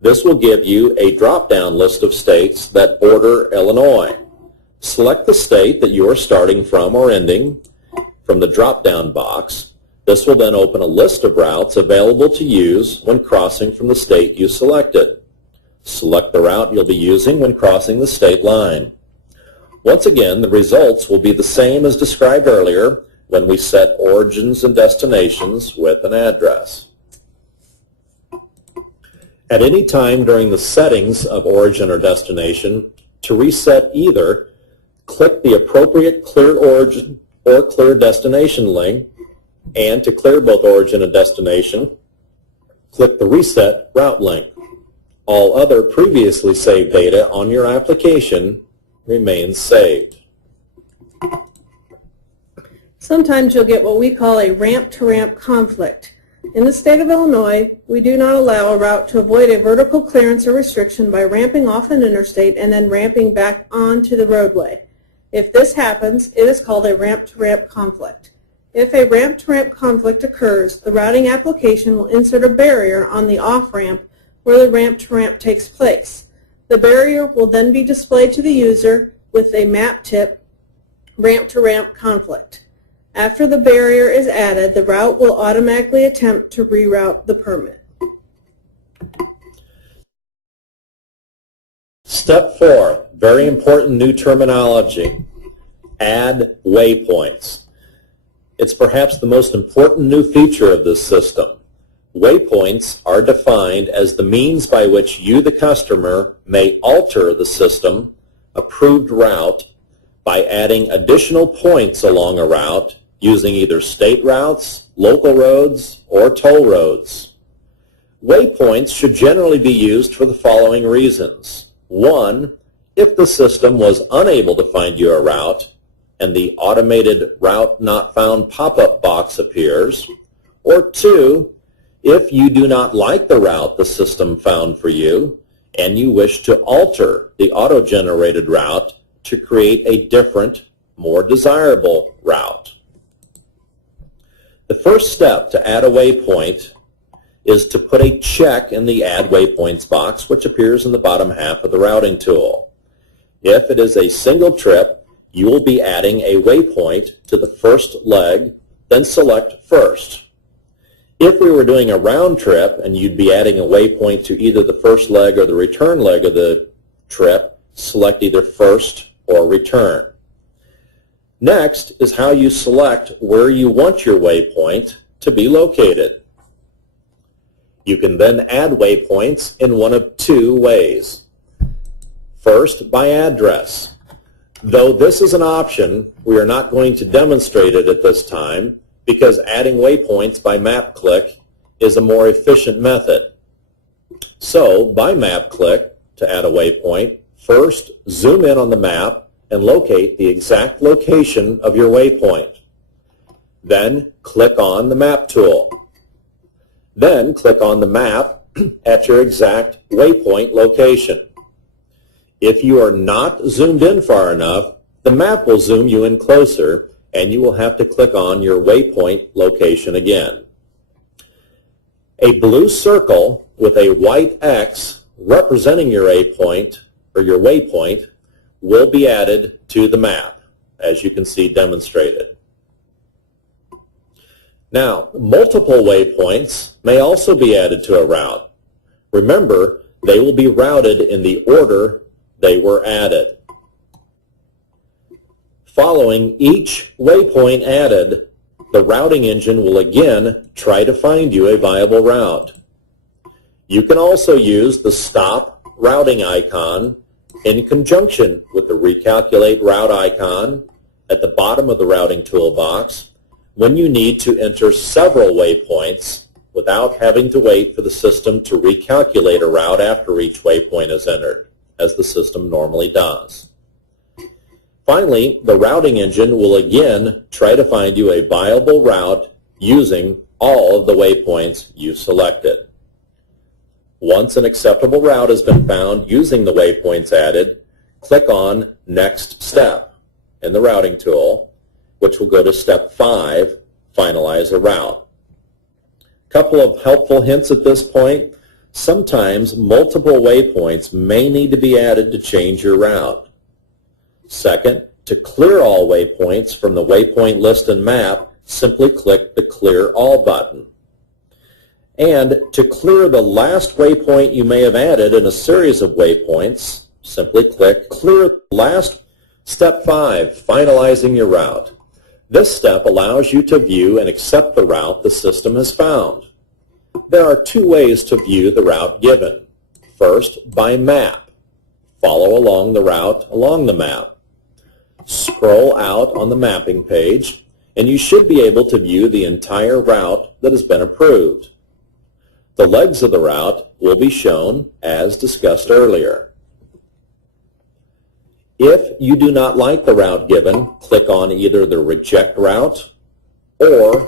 This will give you a drop-down list of states that border Illinois. Select the state that you are starting from or ending from the drop-down box. This will then open a list of routes available to use when crossing from the state you selected. Select the route you'll be using when crossing the state line. Once again, the results will be the same as described earlier when we set origins and destinations with an address. At any time during the settings of origin or destination, To reset either, click the appropriate Clear Origin or Clear Destination link, and to clear both origin and destination, click the Reset Route link. All other previously saved data on your application remains saved. Sometimes you'll get what we call a ramp-to-ramp conflict. In the state of Illinois, we do not allow a route to avoid a vertical clearance or restriction by ramping off an interstate and then ramping back onto the roadway. If this happens, it is called a ramp-to-ramp conflict. If a ramp-to-ramp conflict occurs, the routing application will insert a barrier on the off-ramp where the ramp-to-ramp takes place. The barrier will then be displayed to the user with a map tip ramp-to-ramp conflict. After the barrier is added, the route will automatically attempt to reroute the permit. Step 4, very important new terminology. Add waypoints. It's perhaps the most important new feature of this system. Waypoints are defined as the means by which you, the customer, may alter the system approved route by adding additional points along a route using either state routes, local roads, or toll roads. Waypoints should generally be used for the following reasons. 1, if the system was unable to find you a route and the automated route not found pop-up box appears, or 2, if you do not like the route the system found for you and you wish to alter the auto-generated route to create a different, more desirable route. The first step to add a waypoint is to put a check in the Add Waypoints box, which appears in the bottom half of the routing tool. If it is a single trip, you will be adding a waypoint to the first leg, then select First. If we were doing a round trip and you'd be adding a waypoint to either the first leg or the return leg of the trip, select either First or Return. Next is how you select where you want your waypoint to be located. You can then add waypoints in one of 2 ways. First, by address. Though this is an option, we are not going to demonstrate it at this time because adding waypoints by map click is a more efficient method. So, by map click, to add a waypoint, first zoom in on the map and locate the exact location of your waypoint. Then click on the Map tool. Then click on the map at your exact waypoint location. If you are not zoomed in far enough, the map will zoom you in closer and you will have to click on your waypoint location again. A blue circle with a white X representing your waypoint will be added to the map, as you can see demonstrated. Now, multiple waypoints may also be added to a route. Remember, they will be routed in the order they were added. Following each waypoint added, the routing engine will again try to find you a viable route. You can also use the Stop Routing icon in conjunction with the Recalculate Route icon at the bottom of the routing toolbox when you need to enter several waypoints without having to wait for the system to recalculate a route after each waypoint is entered, as the system normally does. Finally, the routing engine will again try to find you a viable route using all of the waypoints you selected. Once an acceptable route has been found using the waypoints added, click on Next Step in the routing tool, which will go to Step 5, Finalize a Route. A couple of helpful hints at this point. Sometimes multiple waypoints may need to be added to change your route. Second, to clear all waypoints from the waypoint list and map, simply click the Clear All button. And to clear the last waypoint you may have added in a series of waypoints, simply click Clear Last. Step 5, Finalizing your route. This step allows you to view and accept the route the system has found. There are 2 ways to view the route given. First, by map. follow along the route along the map. Scroll out on the mapping page, and you should be able to view the entire route that has been approved. The legs of the route will be shown as discussed earlier. If you do not like the route given, click on either the Reject Route or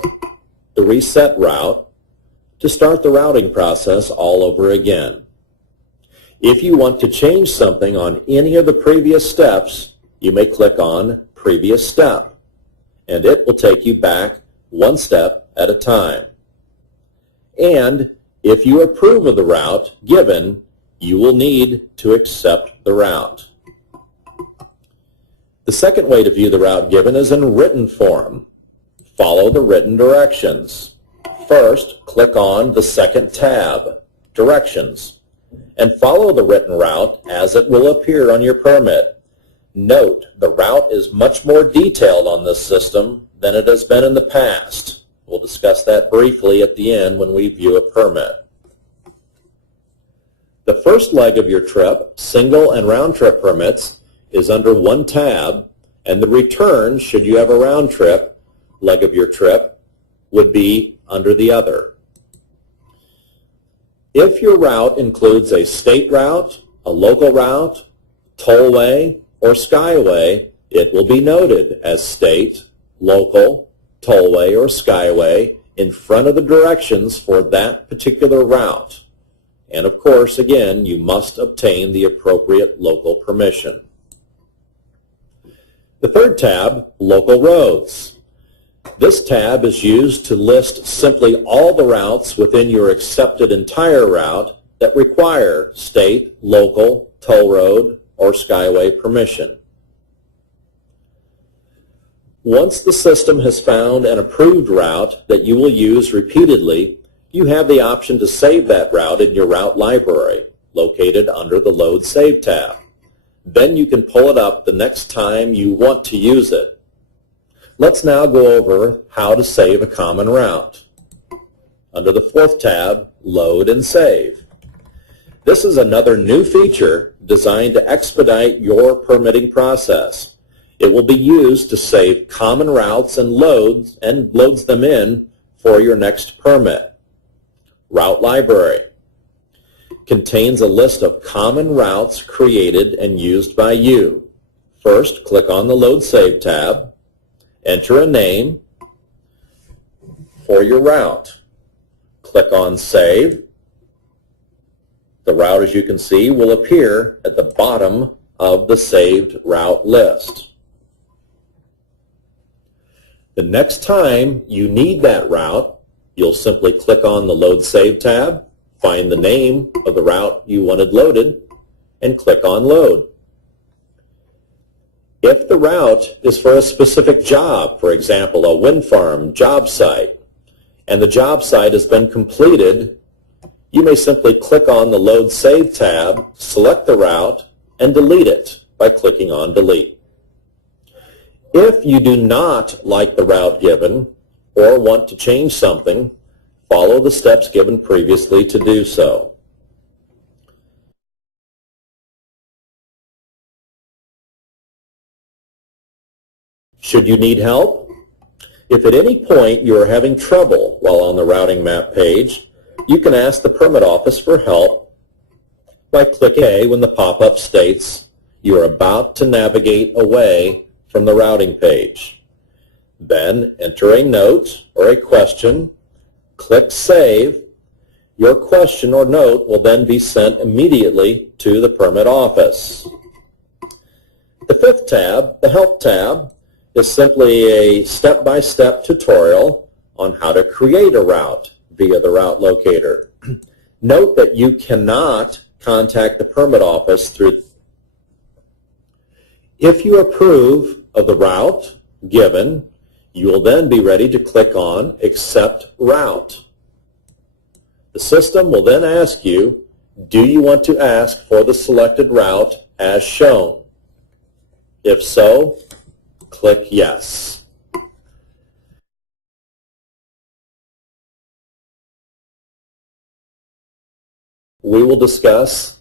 the Reset Route to start the routing process all over again. If you want to change something on any of the previous steps, you may click on Previous Step, and it will take you back one step at a time. And if you approve of the route given, you will need to accept the route. The second way to view the route given is in written form. Follow the written directions. First, click on the second tab, Directions, and follow the written route as it will appear on your permit. Note, the route is much more detailed on this system than it has been in the past. We'll discuss that briefly at the end when we view a permit. The first leg of your trip, single and round trip permits, is under one tab, and the return, should you have a round trip leg of your trip, would be under the other. If your route includes a state route, a local route, tollway, or skyway, it will be noted as state, local, tollway, or skyway in front of the directions for that particular route. And of course, again, you must obtain the appropriate local permission. The third tab, Local Roads. This tab is used to list simply all the routes within your accepted entire route that require state, local, toll road, or skyway permission. Once the system has found an approved route that you will use repeatedly, you have the option to save that route in your route library, located under the Load Save tab. Then you can pull it up the next time you want to use it. Let's now go over how to save a common route. Under the fourth tab, Load and Save. This is another new feature designed to expedite your permitting process. It will be used to save common routes and loads them in for your next permit. Route Library contains a list of common routes created and used by you. First, click on the Load Save tab, enter a name for your route. Click on Save. The route, as you can see, will appear at the bottom of the saved route list. The next time you need that route, you'll simply click on the Load Save tab, find the name of the route you wanted loaded, and click on Load. If the route is for a specific job, for example, a wind farm job site, and the job site has been completed, you may simply click on the Load Save tab, select the route, and delete it by clicking on Delete. If you do not like the route given or want to change something, follow the steps given previously to do so. Should you need help? If at any point you are having trouble while on the routing map page, you can ask the permit office for help by clicking A when the pop-up states you are about to navigate away from the routing page. Then enter a note or a question, click Save. Your question or note will then be sent immediately to the permit office. The fifth tab, the Help tab, is simply a step-by-step tutorial on how to create a route via the route locator. Note that you cannot contact the permit office through. If you approve of the route given, you will then be ready to click on Accept Route. The system will then ask you, do you want to ask for the selected route as shown? If so, click Yes. We will discuss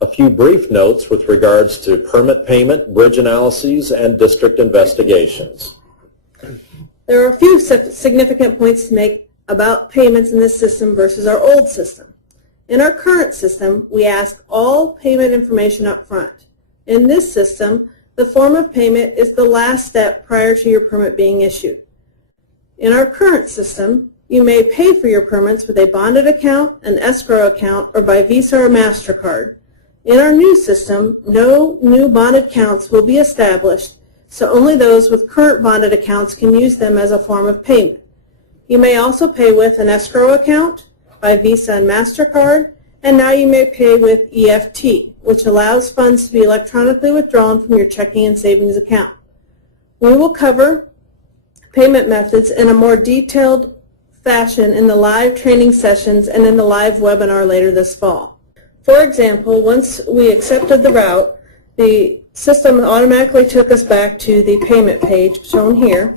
a a few brief notes with regards to permit payment, bridge analyses, and district investigations. There are a few significant points to make about payments in this system versus our old system. In our current system, we ask all payment information up front. In this system, the form of payment is the last step prior to your permit being issued. In our current system, you may pay for your permits with a bonded account, an escrow account, or by Visa or MasterCard. In our new system, no new bonded accounts will be established, so only those with current bonded accounts can use them as a form of payment. You may also pay with an escrow account, by Visa and MasterCard, and now you may pay with EFT, which allows funds to be electronically withdrawn from your checking and savings account. We will cover payment methods in a more detailed fashion in the live training sessions and in the live webinar later this fall. For example, once we accepted the route, the system automatically took us back to the payment page shown here.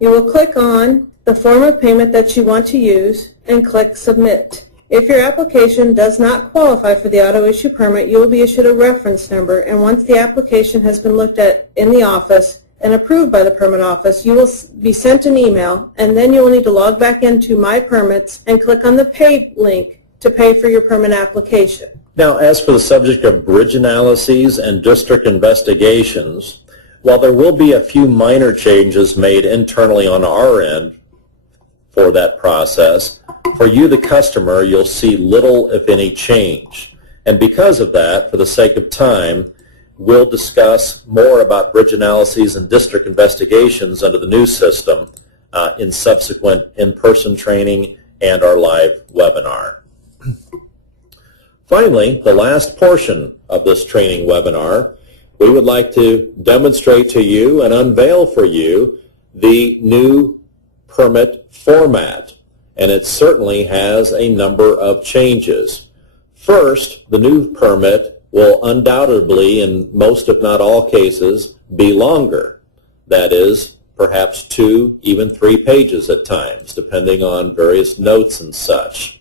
You will click on the form of payment that you want to use and click Submit. If your application does not qualify for the auto issue permit, you will be issued a reference number, and once the application has been looked at in the office and approved by the permit office, you will be sent an email, and then you will need to log back into My Permits and click on the Pay link to pay for your permit application. Now, as for the subject of bridge analyses and district investigations, while there will be a few minor changes made internally on our end for that process, for you, the customer, you'll see little, if any, change. And because of that, for the sake of time, we'll discuss more about bridge analyses and district investigations under the new system in subsequent in-person training and our live webinar. Finally, the last portion of this training webinar, we would like to demonstrate to you and unveil for you the new permit format, and it certainly has a number of changes. First, the new permit will undoubtedly, in most if not all cases, be longer. That is, perhaps 2, even 3 pages at times, depending on various notes and such.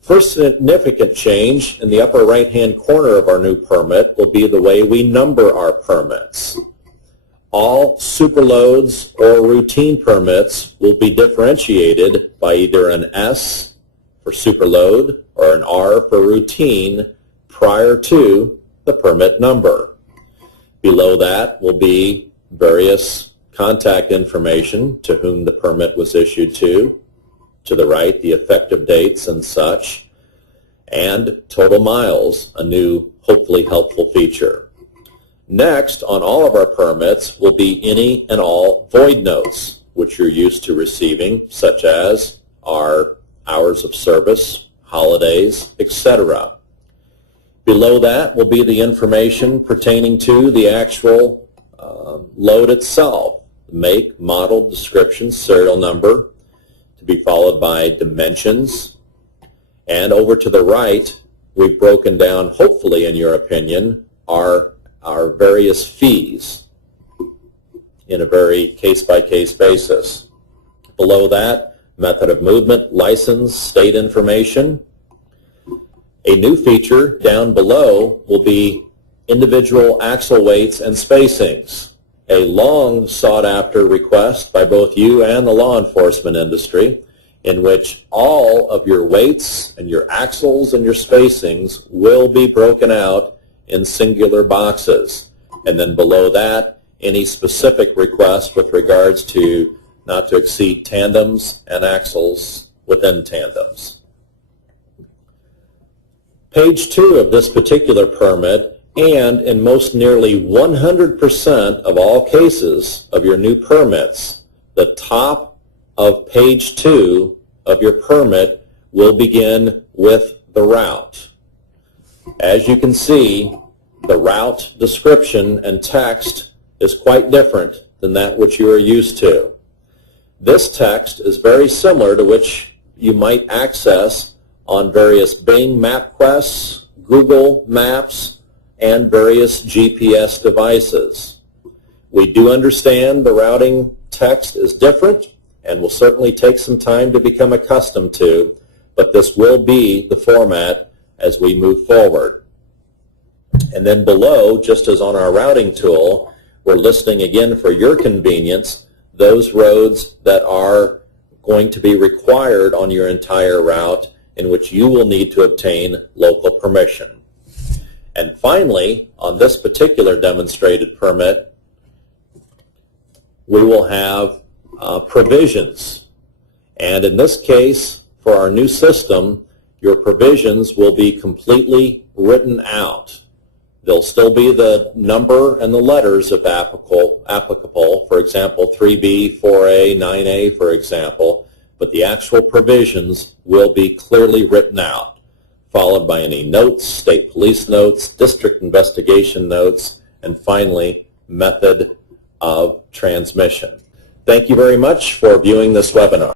First significant change in the upper right-hand corner of our new permit will be the way we number our permits. All superloads or routine permits will be differentiated by either an S for superload or an R for routine prior to the permit number. Below that will be various contact information, to whom the permit was issued to the right, the effective dates and such, and total miles, a new, hopefully helpful feature. Next, on all of our permits will be any and all void notes, which you're used to receiving, such as our hours of service, holidays, etc. Below that will be the information pertaining to the actual load itself, make, model, description, serial number, to be followed by dimensions. And over to the right, we've broken down, hopefully in your opinion, our various fees in a very case-by-case basis. Below that, method of movement, license, state information. A new feature down below will be individual axle weights and spacings, a long sought-after request by both you and the law enforcement industry, in which all of your weights and your axles and your spacings will be broken out in singular boxes. And then below that, any specific request with regards to not to exceed tandems and axles within tandems. Page 2 of this particular permit, and in most nearly 100% of all cases of your new permits, the top of page 2 of your permit will begin with the route. As you can see, the route description and text is quite different than that which you are used to. This text is very similar to which you might access on various Bing MapQuests, Google Maps, and various GPS devices. We do understand the routing text is different and will certainly take some time to become accustomed to, but this will be the format as we move forward. And then below, just as on our routing tool, we're listing again for your convenience those roads that are going to be required on your entire route in which you will need to obtain local permission. And finally, on this particular demonstrated permit, we will have provisions. And in this case, for our new system, your provisions will be completely written out. There'll still be the number and the letters if applicable, for example, 3B, 4A, 9A, for example, but the actual provisions will be clearly written out, followed by any notes, state police notes, district investigation notes, and finally, method of transmission. Thank you very much for viewing this webinar.